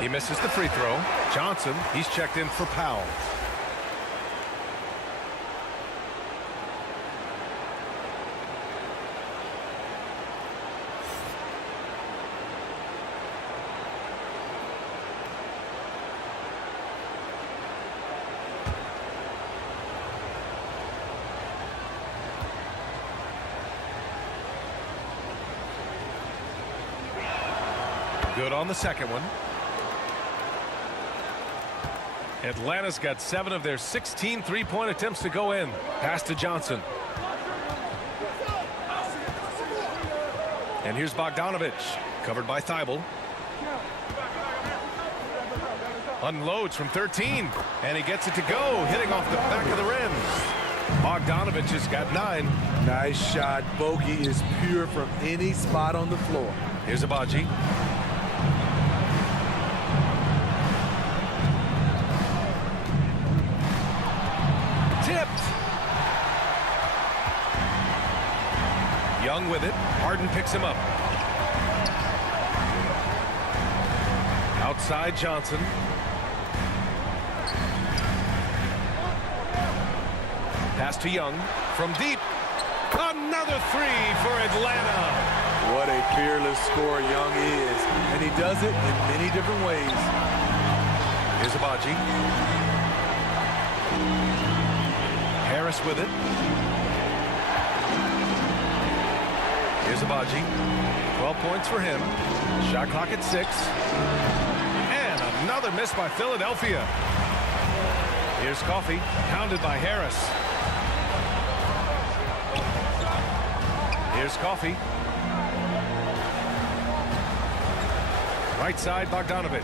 He misses the free throw. Johnson, he's checked in for Powell. Good on the second one. Atlanta's got 7 of their 16 three-point attempts to go in. Pass to Johnson. And here's Bogdanovich, covered by Thibault. Unloads from 13, and he gets it to go, hitting off the back of the rim. Bogdanovich has got 9. Nice shot. Bogey is pure from any spot on the floor. Here's Agbaji. Young with it. Harden picks him up. Outside Johnson. Pass to Young from deep. Another 3 for Atlanta. What a fearless scorer Young is, and he does it in many different ways. Here's Agbaji. Harris with it. Here's Agbaji. 12 points for him. Shot clock at 6. And another miss by Philadelphia. Here's Coffey, pounded by Harris. Here's Coffee. Right side, Bogdanovich.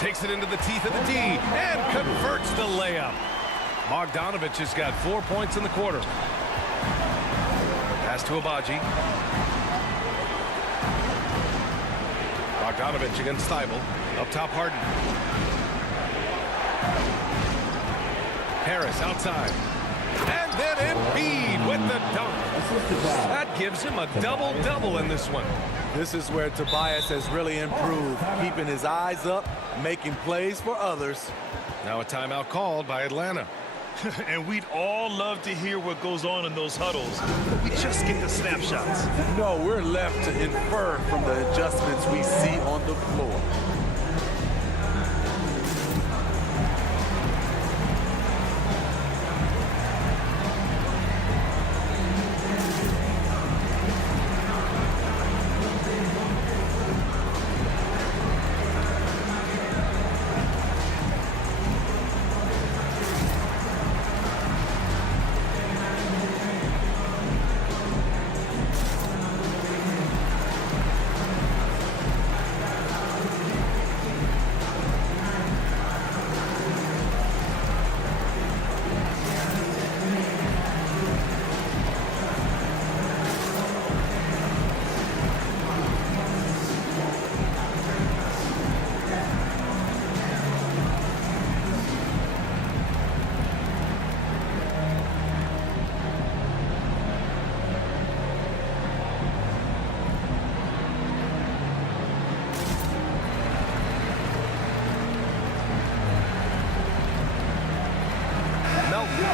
Takes it into the teeth of the D and converts the layup. Bogdanovich has got 4 points in the quarter. Pass to Abaji. Bogdanovich against Thybulle. Up top, Harden. Harris outside. And then Embiid with the dunk. That gives him a double-double in this one. This is where Tobias has really improved, keeping his eyes up, making plays for others. Now a timeout called by Atlanta. And we'd all love to hear what goes on in those huddles, but we just get the snapshots. No, we're left to infer from the adjustments we see on the floor.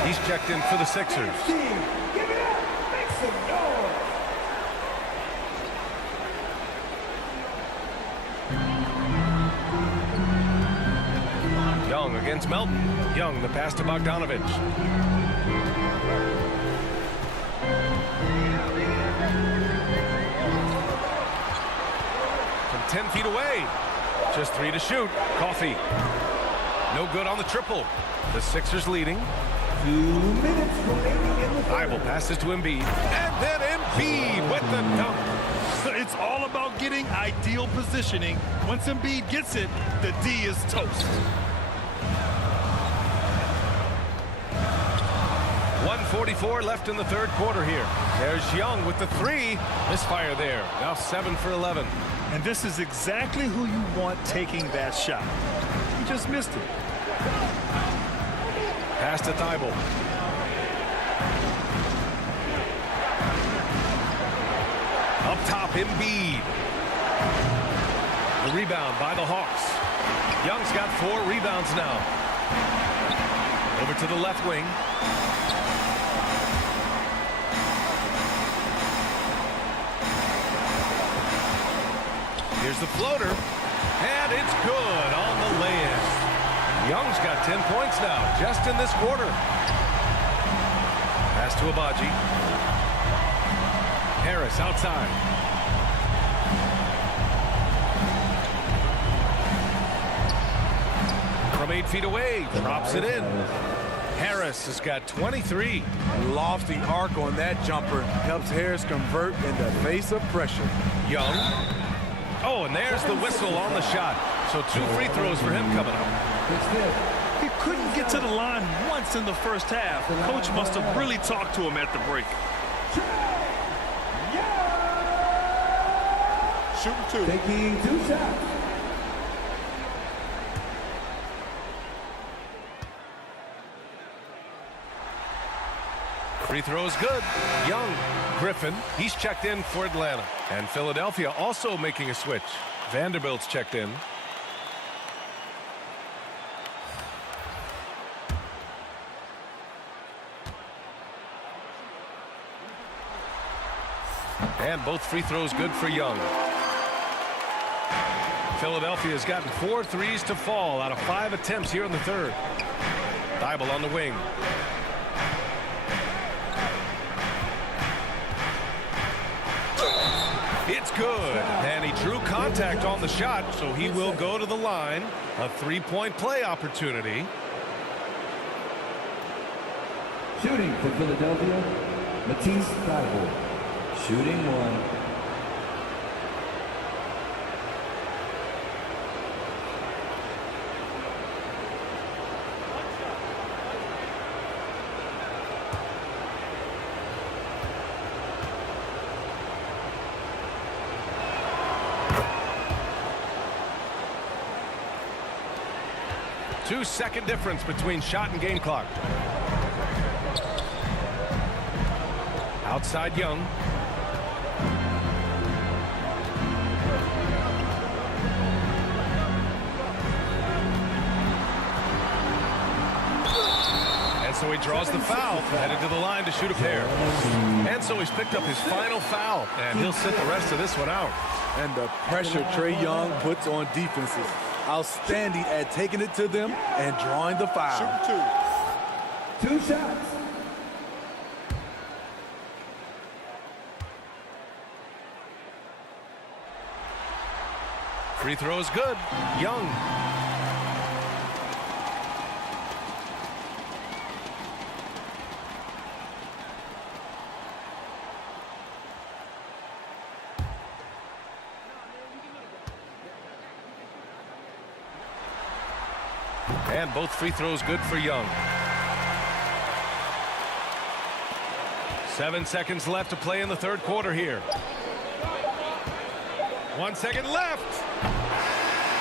He's checked in for the Sixers. Give it up. Make some noise. Young against Melton. Young, the pass to Bogdanovich. From 10 feet away. Just 3 to shoot. Coffee. No good on the triple. The Sixers leading. 2 minutes remaining in the third. Thybulle passes to Embiid. And then Embiid with the dunk. It's all about getting ideal positioning. Once Embiid gets it, the D is toast. 1:44 left in the third quarter here. There's Young with the 3. Misfire there. Now 7 for 11. And this is exactly who you want taking that shot. He just missed it. Pass to Thybulle. Up top, Embiid. The rebound by the Hawks. Young's got 4 rebounds now. Over to the left wing. Here's the floater. And it's good on the lay-in. Young's got 10 points now, just in this quarter. Pass to Abaji. Harris outside. From 8 feet away, drops it in. Harris has got 23. Lofty arc on that jumper helps Harris convert in the face of pressure. Young. Oh, and there's the whistle on the shot. So 2 free throws for him coming up. He couldn't get to the line once in the first half. Coach must have really talked to him at the break. Shooting 2. Taking 2 shots. Free throw is good. Young. Griffin, he's checked in for Atlanta. And Philadelphia also making a switch. Vanderbilt's checked in. And both free throws good for Young. Philadelphia has gotten 4 threes to fall out of 5 attempts here in the third. Thybulle on the wing. It's good. And he drew contact on the shot, so he will go to the line. A 3-point play opportunity. Shooting for Philadelphia, Matisse Thybulle. Shooting 1. Two-second difference between shot and game clock. Outside Young. And so he draws the foul, headed to the line to shoot a pair. And so he's picked up his final foul, and he'll sit the rest of this one out. And the pressure Trae Young puts on defenses. Outstanding at taking it to them and drawing the foul. Shoot 2. 2 shots. Free throws good. Young. And both free throws good for Young. 7 seconds left to play in the third quarter here. 1 second left.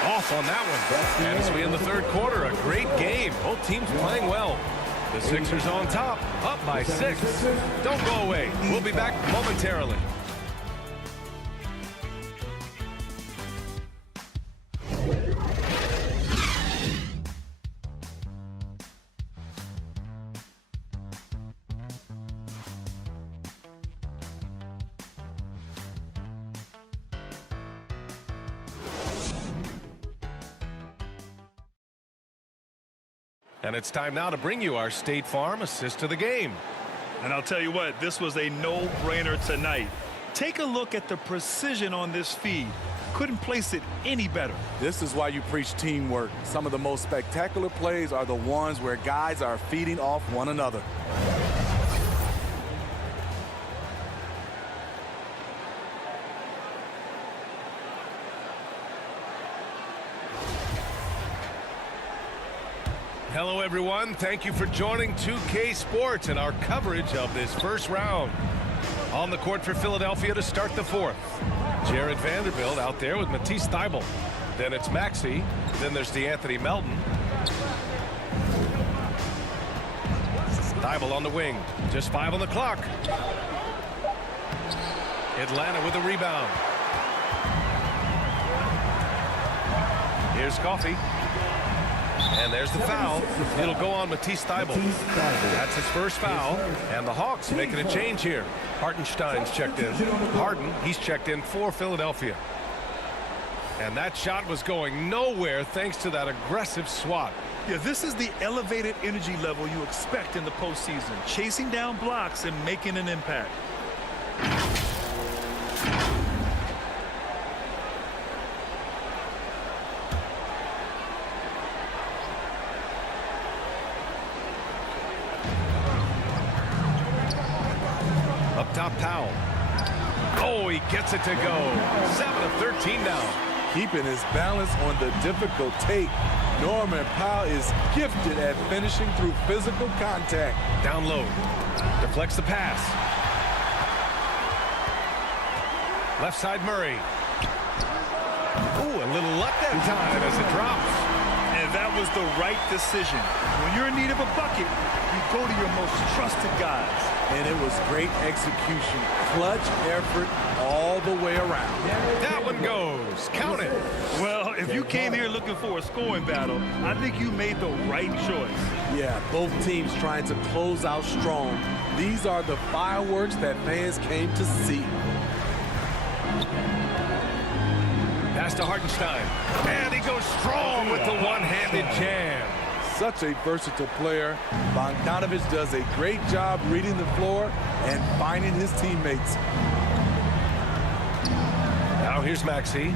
Off on that one. And as we end the third quarter, a great game. Both teams playing well. The Sixers on top, up by 6. Don't go away. We'll be back momentarily. And it's time now to bring you our State Farm assist to the game. And I'll tell you what, this was a no-brainer tonight. Take a look at the precision on this feed. Couldn't place it any better. This is why you preach teamwork. Some of the most spectacular plays are the ones where guys are feeding off one another. Hello, everyone. Thank you for joining 2K Sports and our coverage of this first round. On the court for Philadelphia to start the fourth. Jared Vanderbilt out there with Matisse Thybulle. Then it's Maxey. Then there's DeAnthony Melton. Thybulle on the wing. Just 5 on the clock. Atlanta with a rebound. Here's Coffey. And there's the foul. It'll go on Matisse Thybulle. That's his first foul. And the Hawks making a change here. Hartenstein's checked in. Harden, he's checked in for Philadelphia. And that shot was going nowhere thanks to that aggressive swat. Yeah, this is the elevated energy level you expect in the postseason. Chasing down blocks and making an impact. Up top, Powell. Oh, he gets it to go. 7 of 13 now. Keeping his balance on the difficult take. Norman Powell is gifted at finishing through physical contact. Down low. Deflects the pass. Left side, Murray. Ooh, a little luck that time as it drops. And that was the right decision. When you're in need of a bucket, you go to your most trusted guys. And it was great execution. Clutch effort all the way around. That one goes. Count it. Well, if you came here looking for a scoring battle, I think you made the right choice. Yeah, both teams trying to close out strong. These are the fireworks that fans came to see. Pass to Hartenstein. And he goes strong with the one-handed jam. Such a versatile player. Bogdanovich does a great job reading the floor and finding his teammates. Now here's Maxey.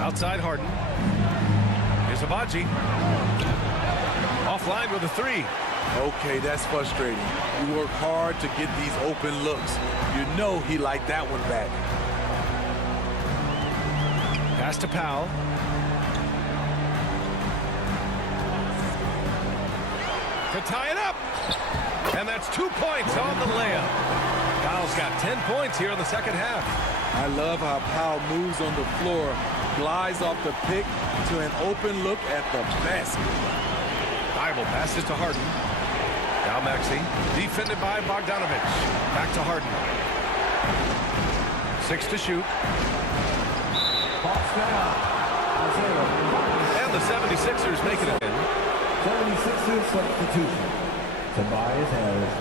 Outside Harden. Here's Abaji. Off line with a three. Okay, that's frustrating. You work hard to get these open looks. You know he liked that one back. Pass to Powell. To tie it up. And that's 2 points on the layup. Powell's got 10 points here in the second half. I love how Powell moves on the floor, glides off the pick to an open look at the basket. Bible passes to Harden. Now Maxey, defended by Bogdanovich. Back to Harden. 6 to shoot. And the 76ers making it in. 76ers substitution. Tobias Harris.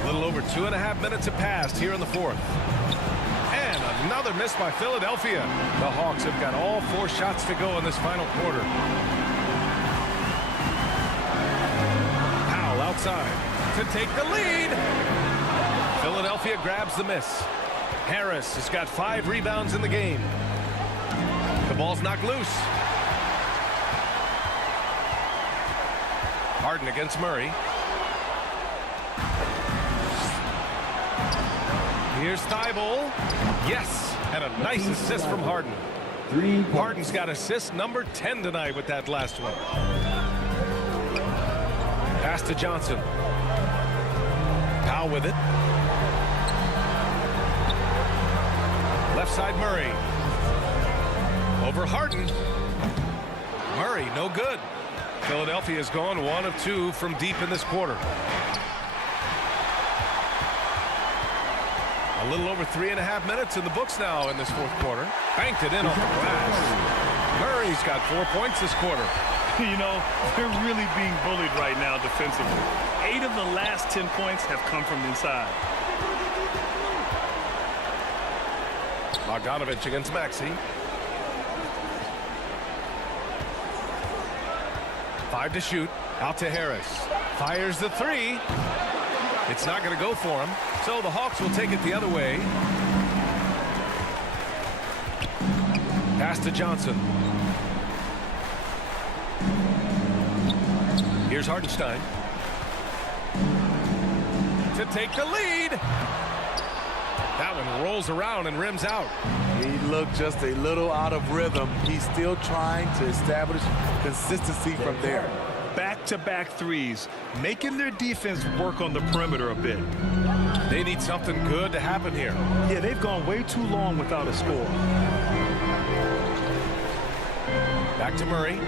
A little over 2.5 minutes have passed here in the fourth. And another miss by Philadelphia. The Hawks have got all 4 shots to go in this final quarter. Powell outside to take the lead. Philadelphia grabs the miss. Harris has got 5 rebounds in the game. The ball's knocked loose. Harden against Murray. Here's Thibault. Yes, and a nice assist from Harden. Harden's got assist number 10 tonight with that last one. Pass to Johnson. Powell with it. Left side Murray. Over Harden. Murray, no good. Philadelphia's gone 1 of 2 from deep in this quarter. A little over 3.5 minutes in the books now in this fourth quarter. Banked it in off the glass. Murray's got 4 points this quarter. You know, they're really being bullied right now defensively. 8 of the last 10 points have come from inside. Bogdanovich against Maxey. 5 to shoot. Out to Harris. Fires the 3. It's not going to go for him. So the Hawks will take it the other way. Pass to Johnson. Here's Hartenstein. To take the lead. That one rolls around and rims out. He looked just a little out of rhythm. He's still trying to establish consistency from there. Back-to-back threes, making their defense work on the perimeter a bit. They need something good to happen here. Yeah, they've gone way too long without a score. Back to Murray.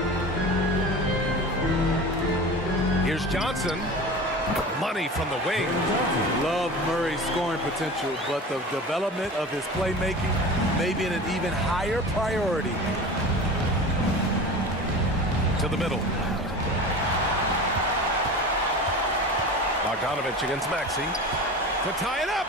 Here's Johnson. Money from the wing. Love Murray's scoring potential, but the development of his playmaking may be an even higher priority. To the middle. Bogdanovich against Maxey. To tie it up.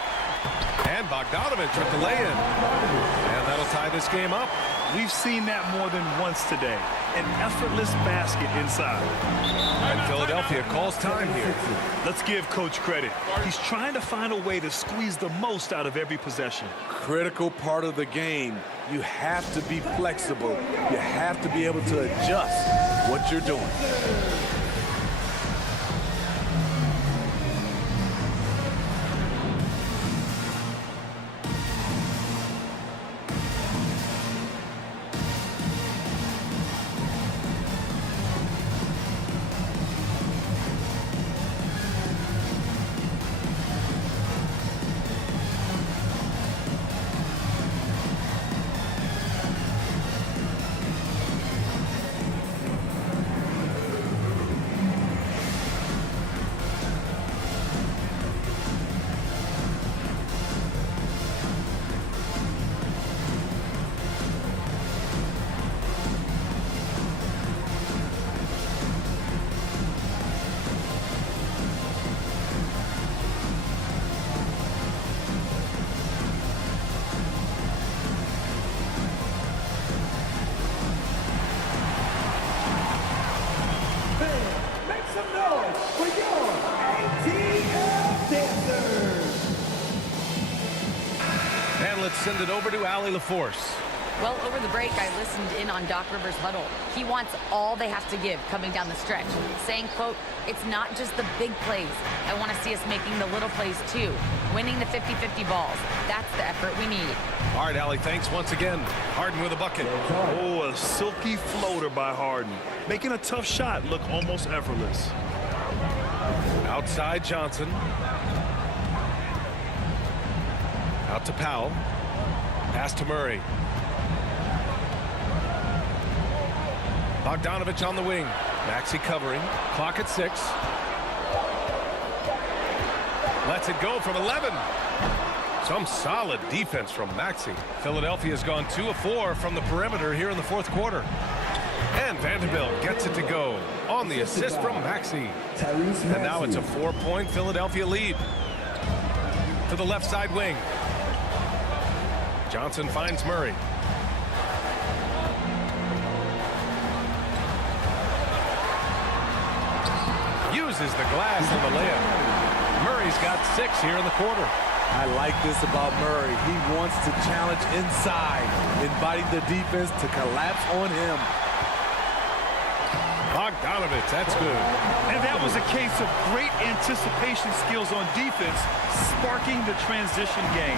And Bogdanovich with the lay-in. And that'll tie this game up. We've seen that more than once today. An effortless basket inside. And Philadelphia calls time here. Let's give Coach credit. He's trying to find a way to squeeze the most out of every possession. Critical part of the game. You have to be flexible. You have to be able to adjust what you're doing. let's send it over to Allie LaForce. Well, over the break, I listened in on Doc Rivers' huddle. He wants all they have to give coming down the stretch, saying, quote, it's not just the big plays. I want to see us making the little plays too, winning the 50-50 balls. That's the effort we need. All right, Allie, thanks once again. Harden with a bucket. Oh, a silky floater by Harden, making a tough shot look almost effortless. Outside Johnson. Out to Powell. Pass to Murray. Bogdanovich on the wing. Maxey covering. Clock at 6. Lets it go from 11. Some solid defense from Maxey. Philadelphia's gone 2 of 4 from the perimeter here in the fourth quarter. And Vanderbilt gets it to go on the assist from Maxey. Tyrese Maxey. And now it's a 4-point Philadelphia lead. To the left side wing. Johnson finds Murray. Uses the glass in the layup. Murray's got 6 here in the quarter. I like this about Murray. He wants to challenge inside, inviting the defense to collapse on him. Bogdanovich, that's good. And that was a case of great anticipation skills on defense, sparking the transition game.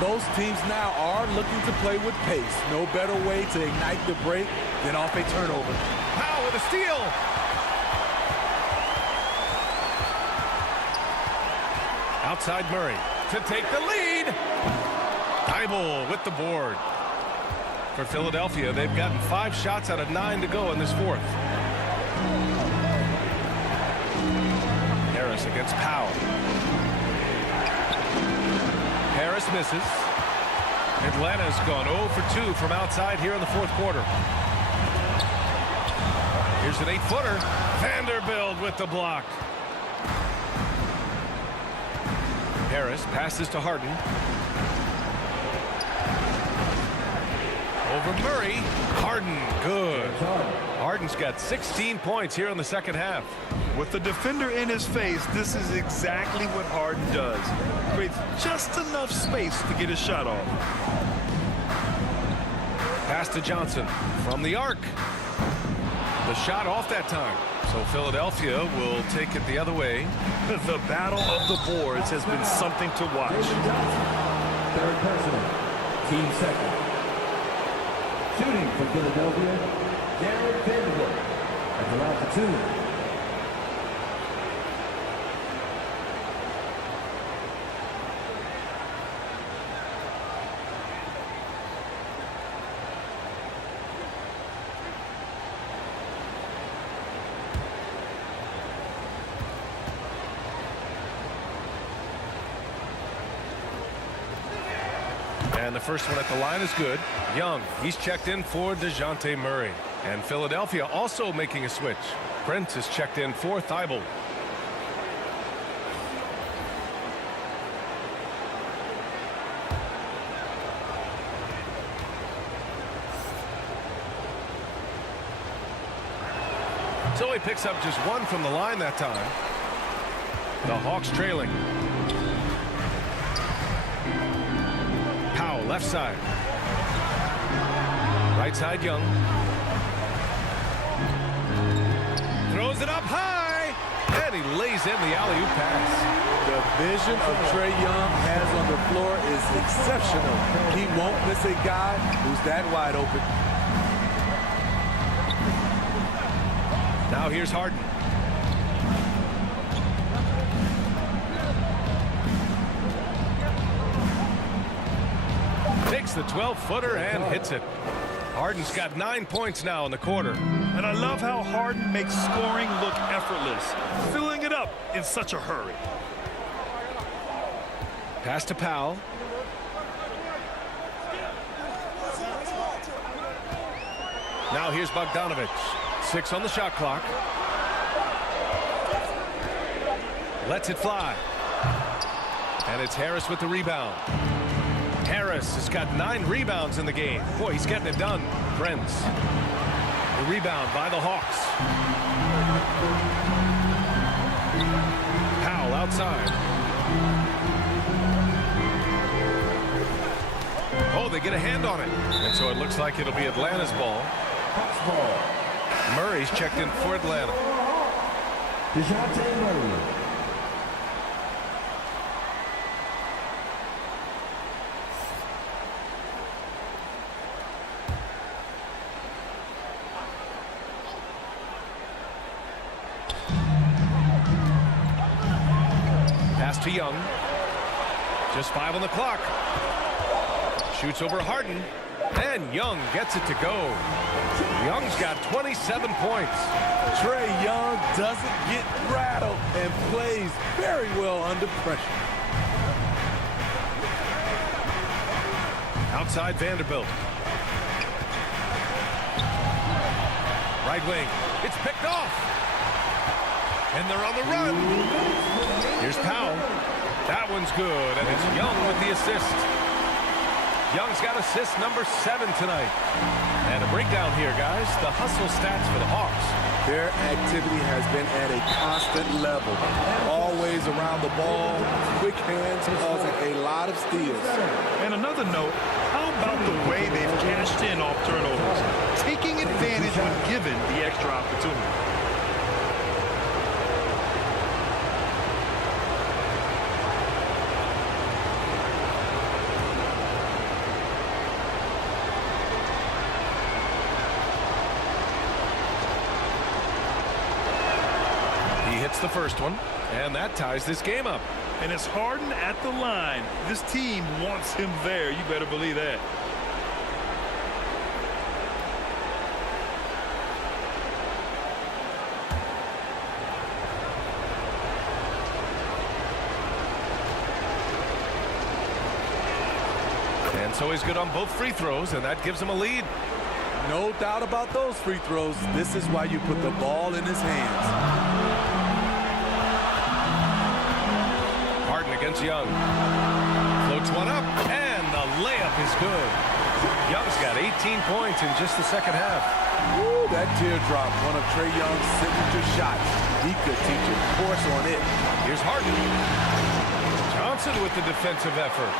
Most teams now are looking to play with pace. No better way to ignite the break than off a turnover. Powell with a steal. Outside Murray to take the lead. Thibault with the board. For Philadelphia, they've gotten 5 shots out of 9 to go in this fourth. Harris against Powell. Harris misses. Atlanta's gone 0 for 2 from outside here in the fourth quarter. Here's an 8-footer. Vanderbilt with the block. Harris passes to Harden. Over Murray. Harden, good. Harden's got 16 points here in the second half. With the defender in his face, this is exactly what Harden does. Creates just enough space to get his shot off. Pass to Johnson from the arc. The shot off that time. So Philadelphia will take it the other way. The battle of the boards has been something to watch. Jalen Johnson, third personal, team second. Shooting for Philadelphia, Vanderbilt. That's allowed for 2. And the first one at the line is good. Young, he's checked in for Dejounte Murray. And Philadelphia also making a switch. Brent is checked in for Thibault. So he picks up just 1 from the line that time. The Hawks trailing. Powell, left side. Right side, Young. Throws it up high. And he lays in the alley-oop pass. The vision of Trae Young has on the floor is exceptional. He won't miss a guy who's that wide open. Now here's Harden. Takes the 12-footer and hits it. Harden's got 9 points now in the quarter. And I love how Harden makes scoring look effortless, filling it up in such a hurry. Pass to Powell. Now here's Bogdanovich. 6 on the shot clock. Lets it fly. And it's Harris with the rebound. Harris has got 9 rebounds in the game. Boy, he's getting it done. Brents. The rebound by the Hawks. Powell outside. Oh, they get a hand on it. And so it looks like it'll be Atlanta's ball. Hawks ball. Murray's checked in for Atlanta. Dejounte Murray. Pass to Young. Just 5 on the clock. Shoots over Harden. And Young gets it to go. Young's got 27 points. Trae Young doesn't get rattled and plays very well under pressure. Outside Vanderbilt. Right wing. It's picked off. And they're on the run. Here's Powell. That one's good, and it's Young with the assist. Young's got assist number 7 tonight. And a breakdown here, guys. The hustle stats for the Hawks. Their activity has been at a constant level. Always around the ball, quick hands causing a lot of steals. And another note, how about the way they've cashed in off turnovers? Taking advantage when given the extra opportunity. The first one, and that ties this game up. And it's Harden at the line. This team wants him there. You better believe that. And so he's good on both free throws, and that gives him a lead. No doubt about those free throws. This is why you put the ball in his hands. Against Young. Floats one up, and the layup is good. Young's got 18 points in just the second half. Woo, that teardrop, one of Trae Young's signature shots. He could teach a course on it. Here's Harden. Johnson with the defensive effort.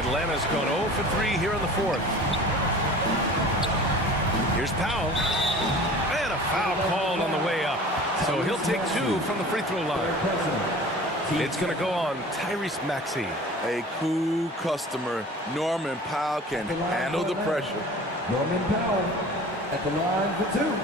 Atlanta's gone 0 for 3 here in the fourth. Here's Powell. And a foul called on the way up. So he'll take 2 from the free throw line. It's going to go on Tyrese Maxey. A cool customer. Norman Powell can handle the pressure. Norman Powell at the line for 2.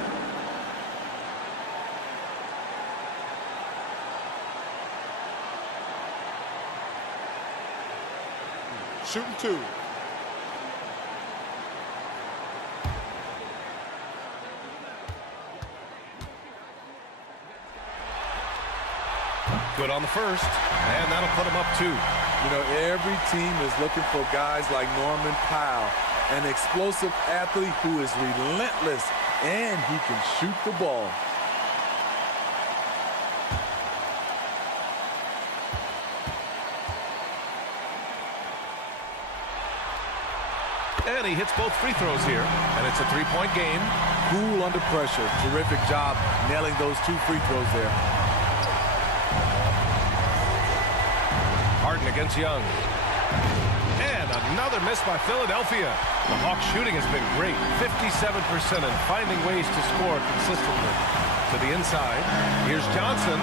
Shooting 2. Good on the first, and that'll put him up 2. You know, every team is looking for guys like Norman Powell, an explosive athlete who is relentless, and he can shoot the ball. And he hits both free throws here, and it's a 3-point game. Cool under pressure. Terrific job nailing those 2 free throws there. Harden against Young. And another miss by Philadelphia. The Hawks shooting has been great. 57% and finding ways to score consistently. To the inside. Here's Johnson.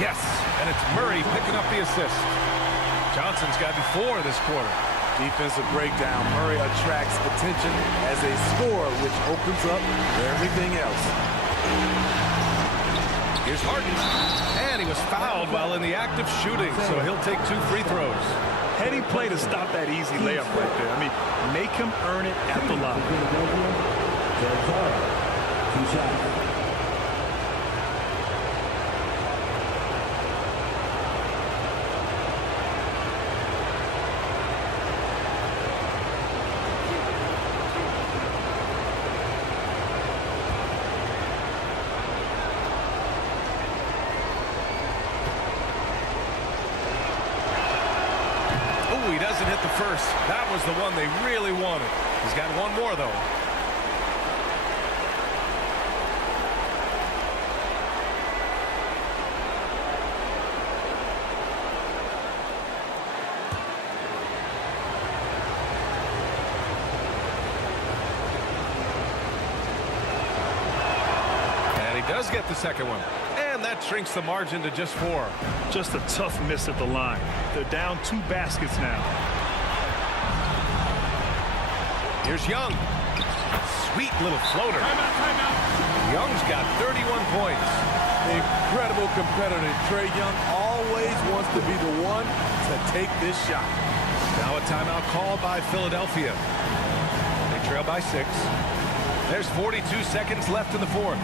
Yes. And it's Murray picking up the assist. Johnson's gotten 4 this quarter. Defensive breakdown. Murray attracts attention as a scorer, which opens up everything else. Here's Harden. And he was fouled while in the act of shooting, so he'll take 2 free throws. Heady play to stop that easy layup right there. I mean, make him earn it at the line. 2 shots. He doesn't hit the first. That was the one they really wanted. He's got 1 more, though. does get the second one. And that shrinks the margin to just 4. Just a tough miss at the line. They're down 2 baskets now. Here's Young. Sweet little floater. Young's got 31 points. Incredible competitor. Trae Young always wants to be the one to take this shot. Now a timeout called by Philadelphia. They trail by 6. There's 42 seconds left in the 4th.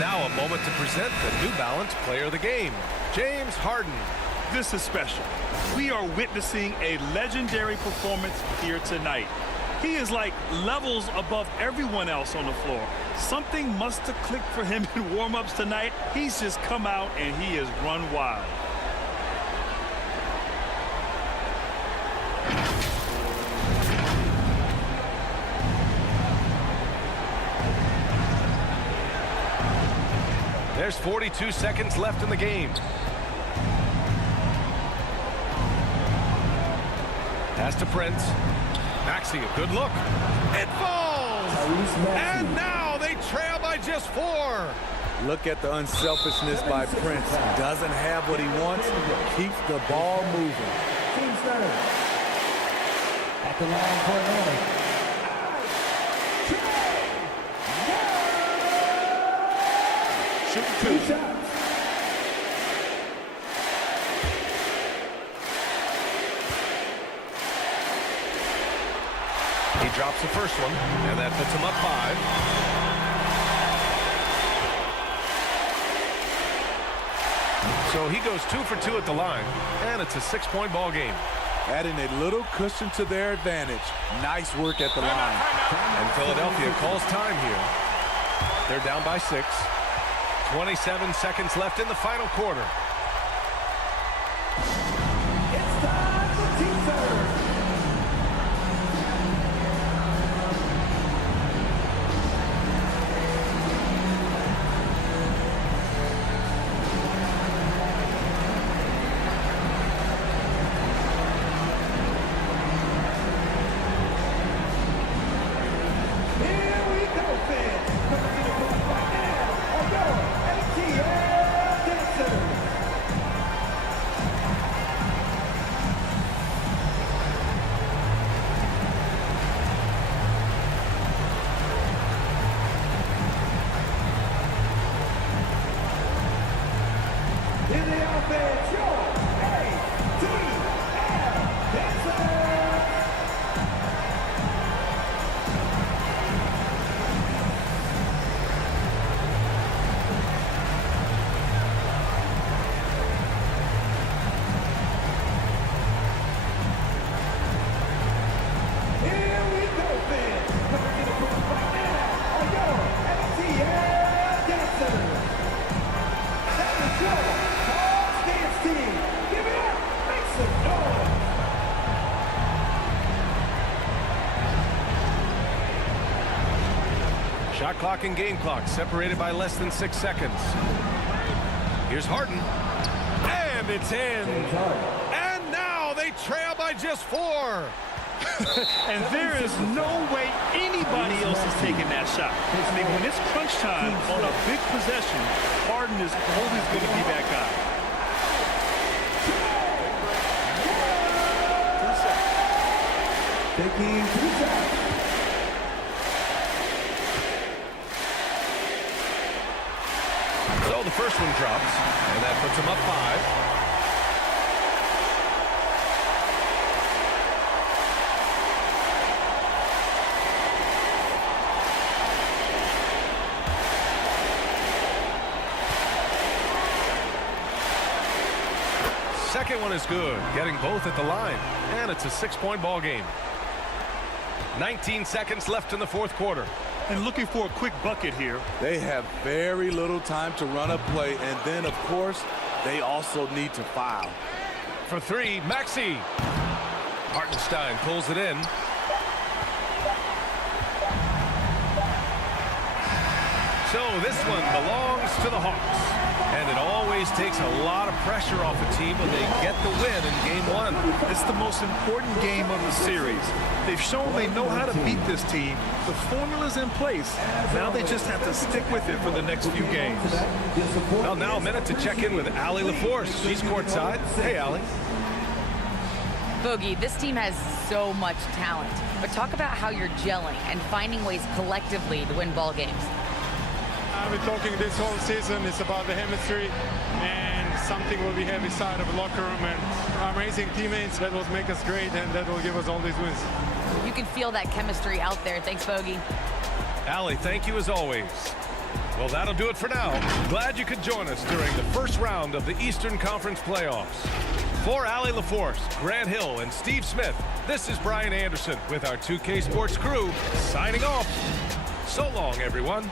Now a moment to present the New Balance Player of the Game, James Harden. This is special. We are witnessing a legendary performance here tonight. He is like levels above everyone else on the floor. Something must have clicked for him in warm-ups tonight. He's just come out and he has run wild. There's 42 seconds left in the game. Pass to Prince. Maxey, a good look. It falls! And now they trail by just 4. Look at the unselfishness by Prince. Doesn't have what he wants. Keeps the ball moving. Team starter. At the line for another. Shoot 2. He drops the first one, and that puts him up 5. So he goes 2 for 2 at the line, and it's a 6-point ball game. Adding a little cushion to their advantage. Nice work at the line. And Philadelphia calls time here. They're down by 6. 27 seconds left in the final quarter. It's time for team starter. Shot clock and game clock separated by less than 6 seconds. Here's Harden. And it's in. And now they trail by just 4. And there is no way anybody else is taking that shot. I mean, when it's crunch time on a big possession, Harden is always going to be that guy. Taking 2 shots. first one drops, and that puts him up 5. Second one is good, getting both at the line, and it's a 6-point ball game. 19 seconds left in the fourth quarter. And looking for a quick bucket here. They have very little time to run a play, and then, of course, they also need to foul. For 3, Maxey. Hartenstein pulls it in. So this one belongs to the Hawks. And it always takes a lot of pressure off a team when they get the win in game 1. It's the most important game of the series. They've shown they know how to beat this team. The formula's in place. Now they just have to stick with it for the next few games. Well, now a minute to check in with Allie LaForce. She's courtside. Hey, Allie. Bogey, this team has so much talent. But talk about how you're gelling and finding ways collectively to win ball games. I've been talking this whole season. It's about the chemistry and something will be heavy side of the locker room and amazing teammates that will make us great and that will give us all these wins. You can feel that chemistry out there. Thanks, Bogey. Allie, thank you as always. Well, that'll do it for now. Glad you could join us during the first round of the Eastern Conference playoffs. For Allie LaForce, Grant Hill, and Steve Smith, this is Brian Anderson with our 2K Sports crew signing off. So long, everyone.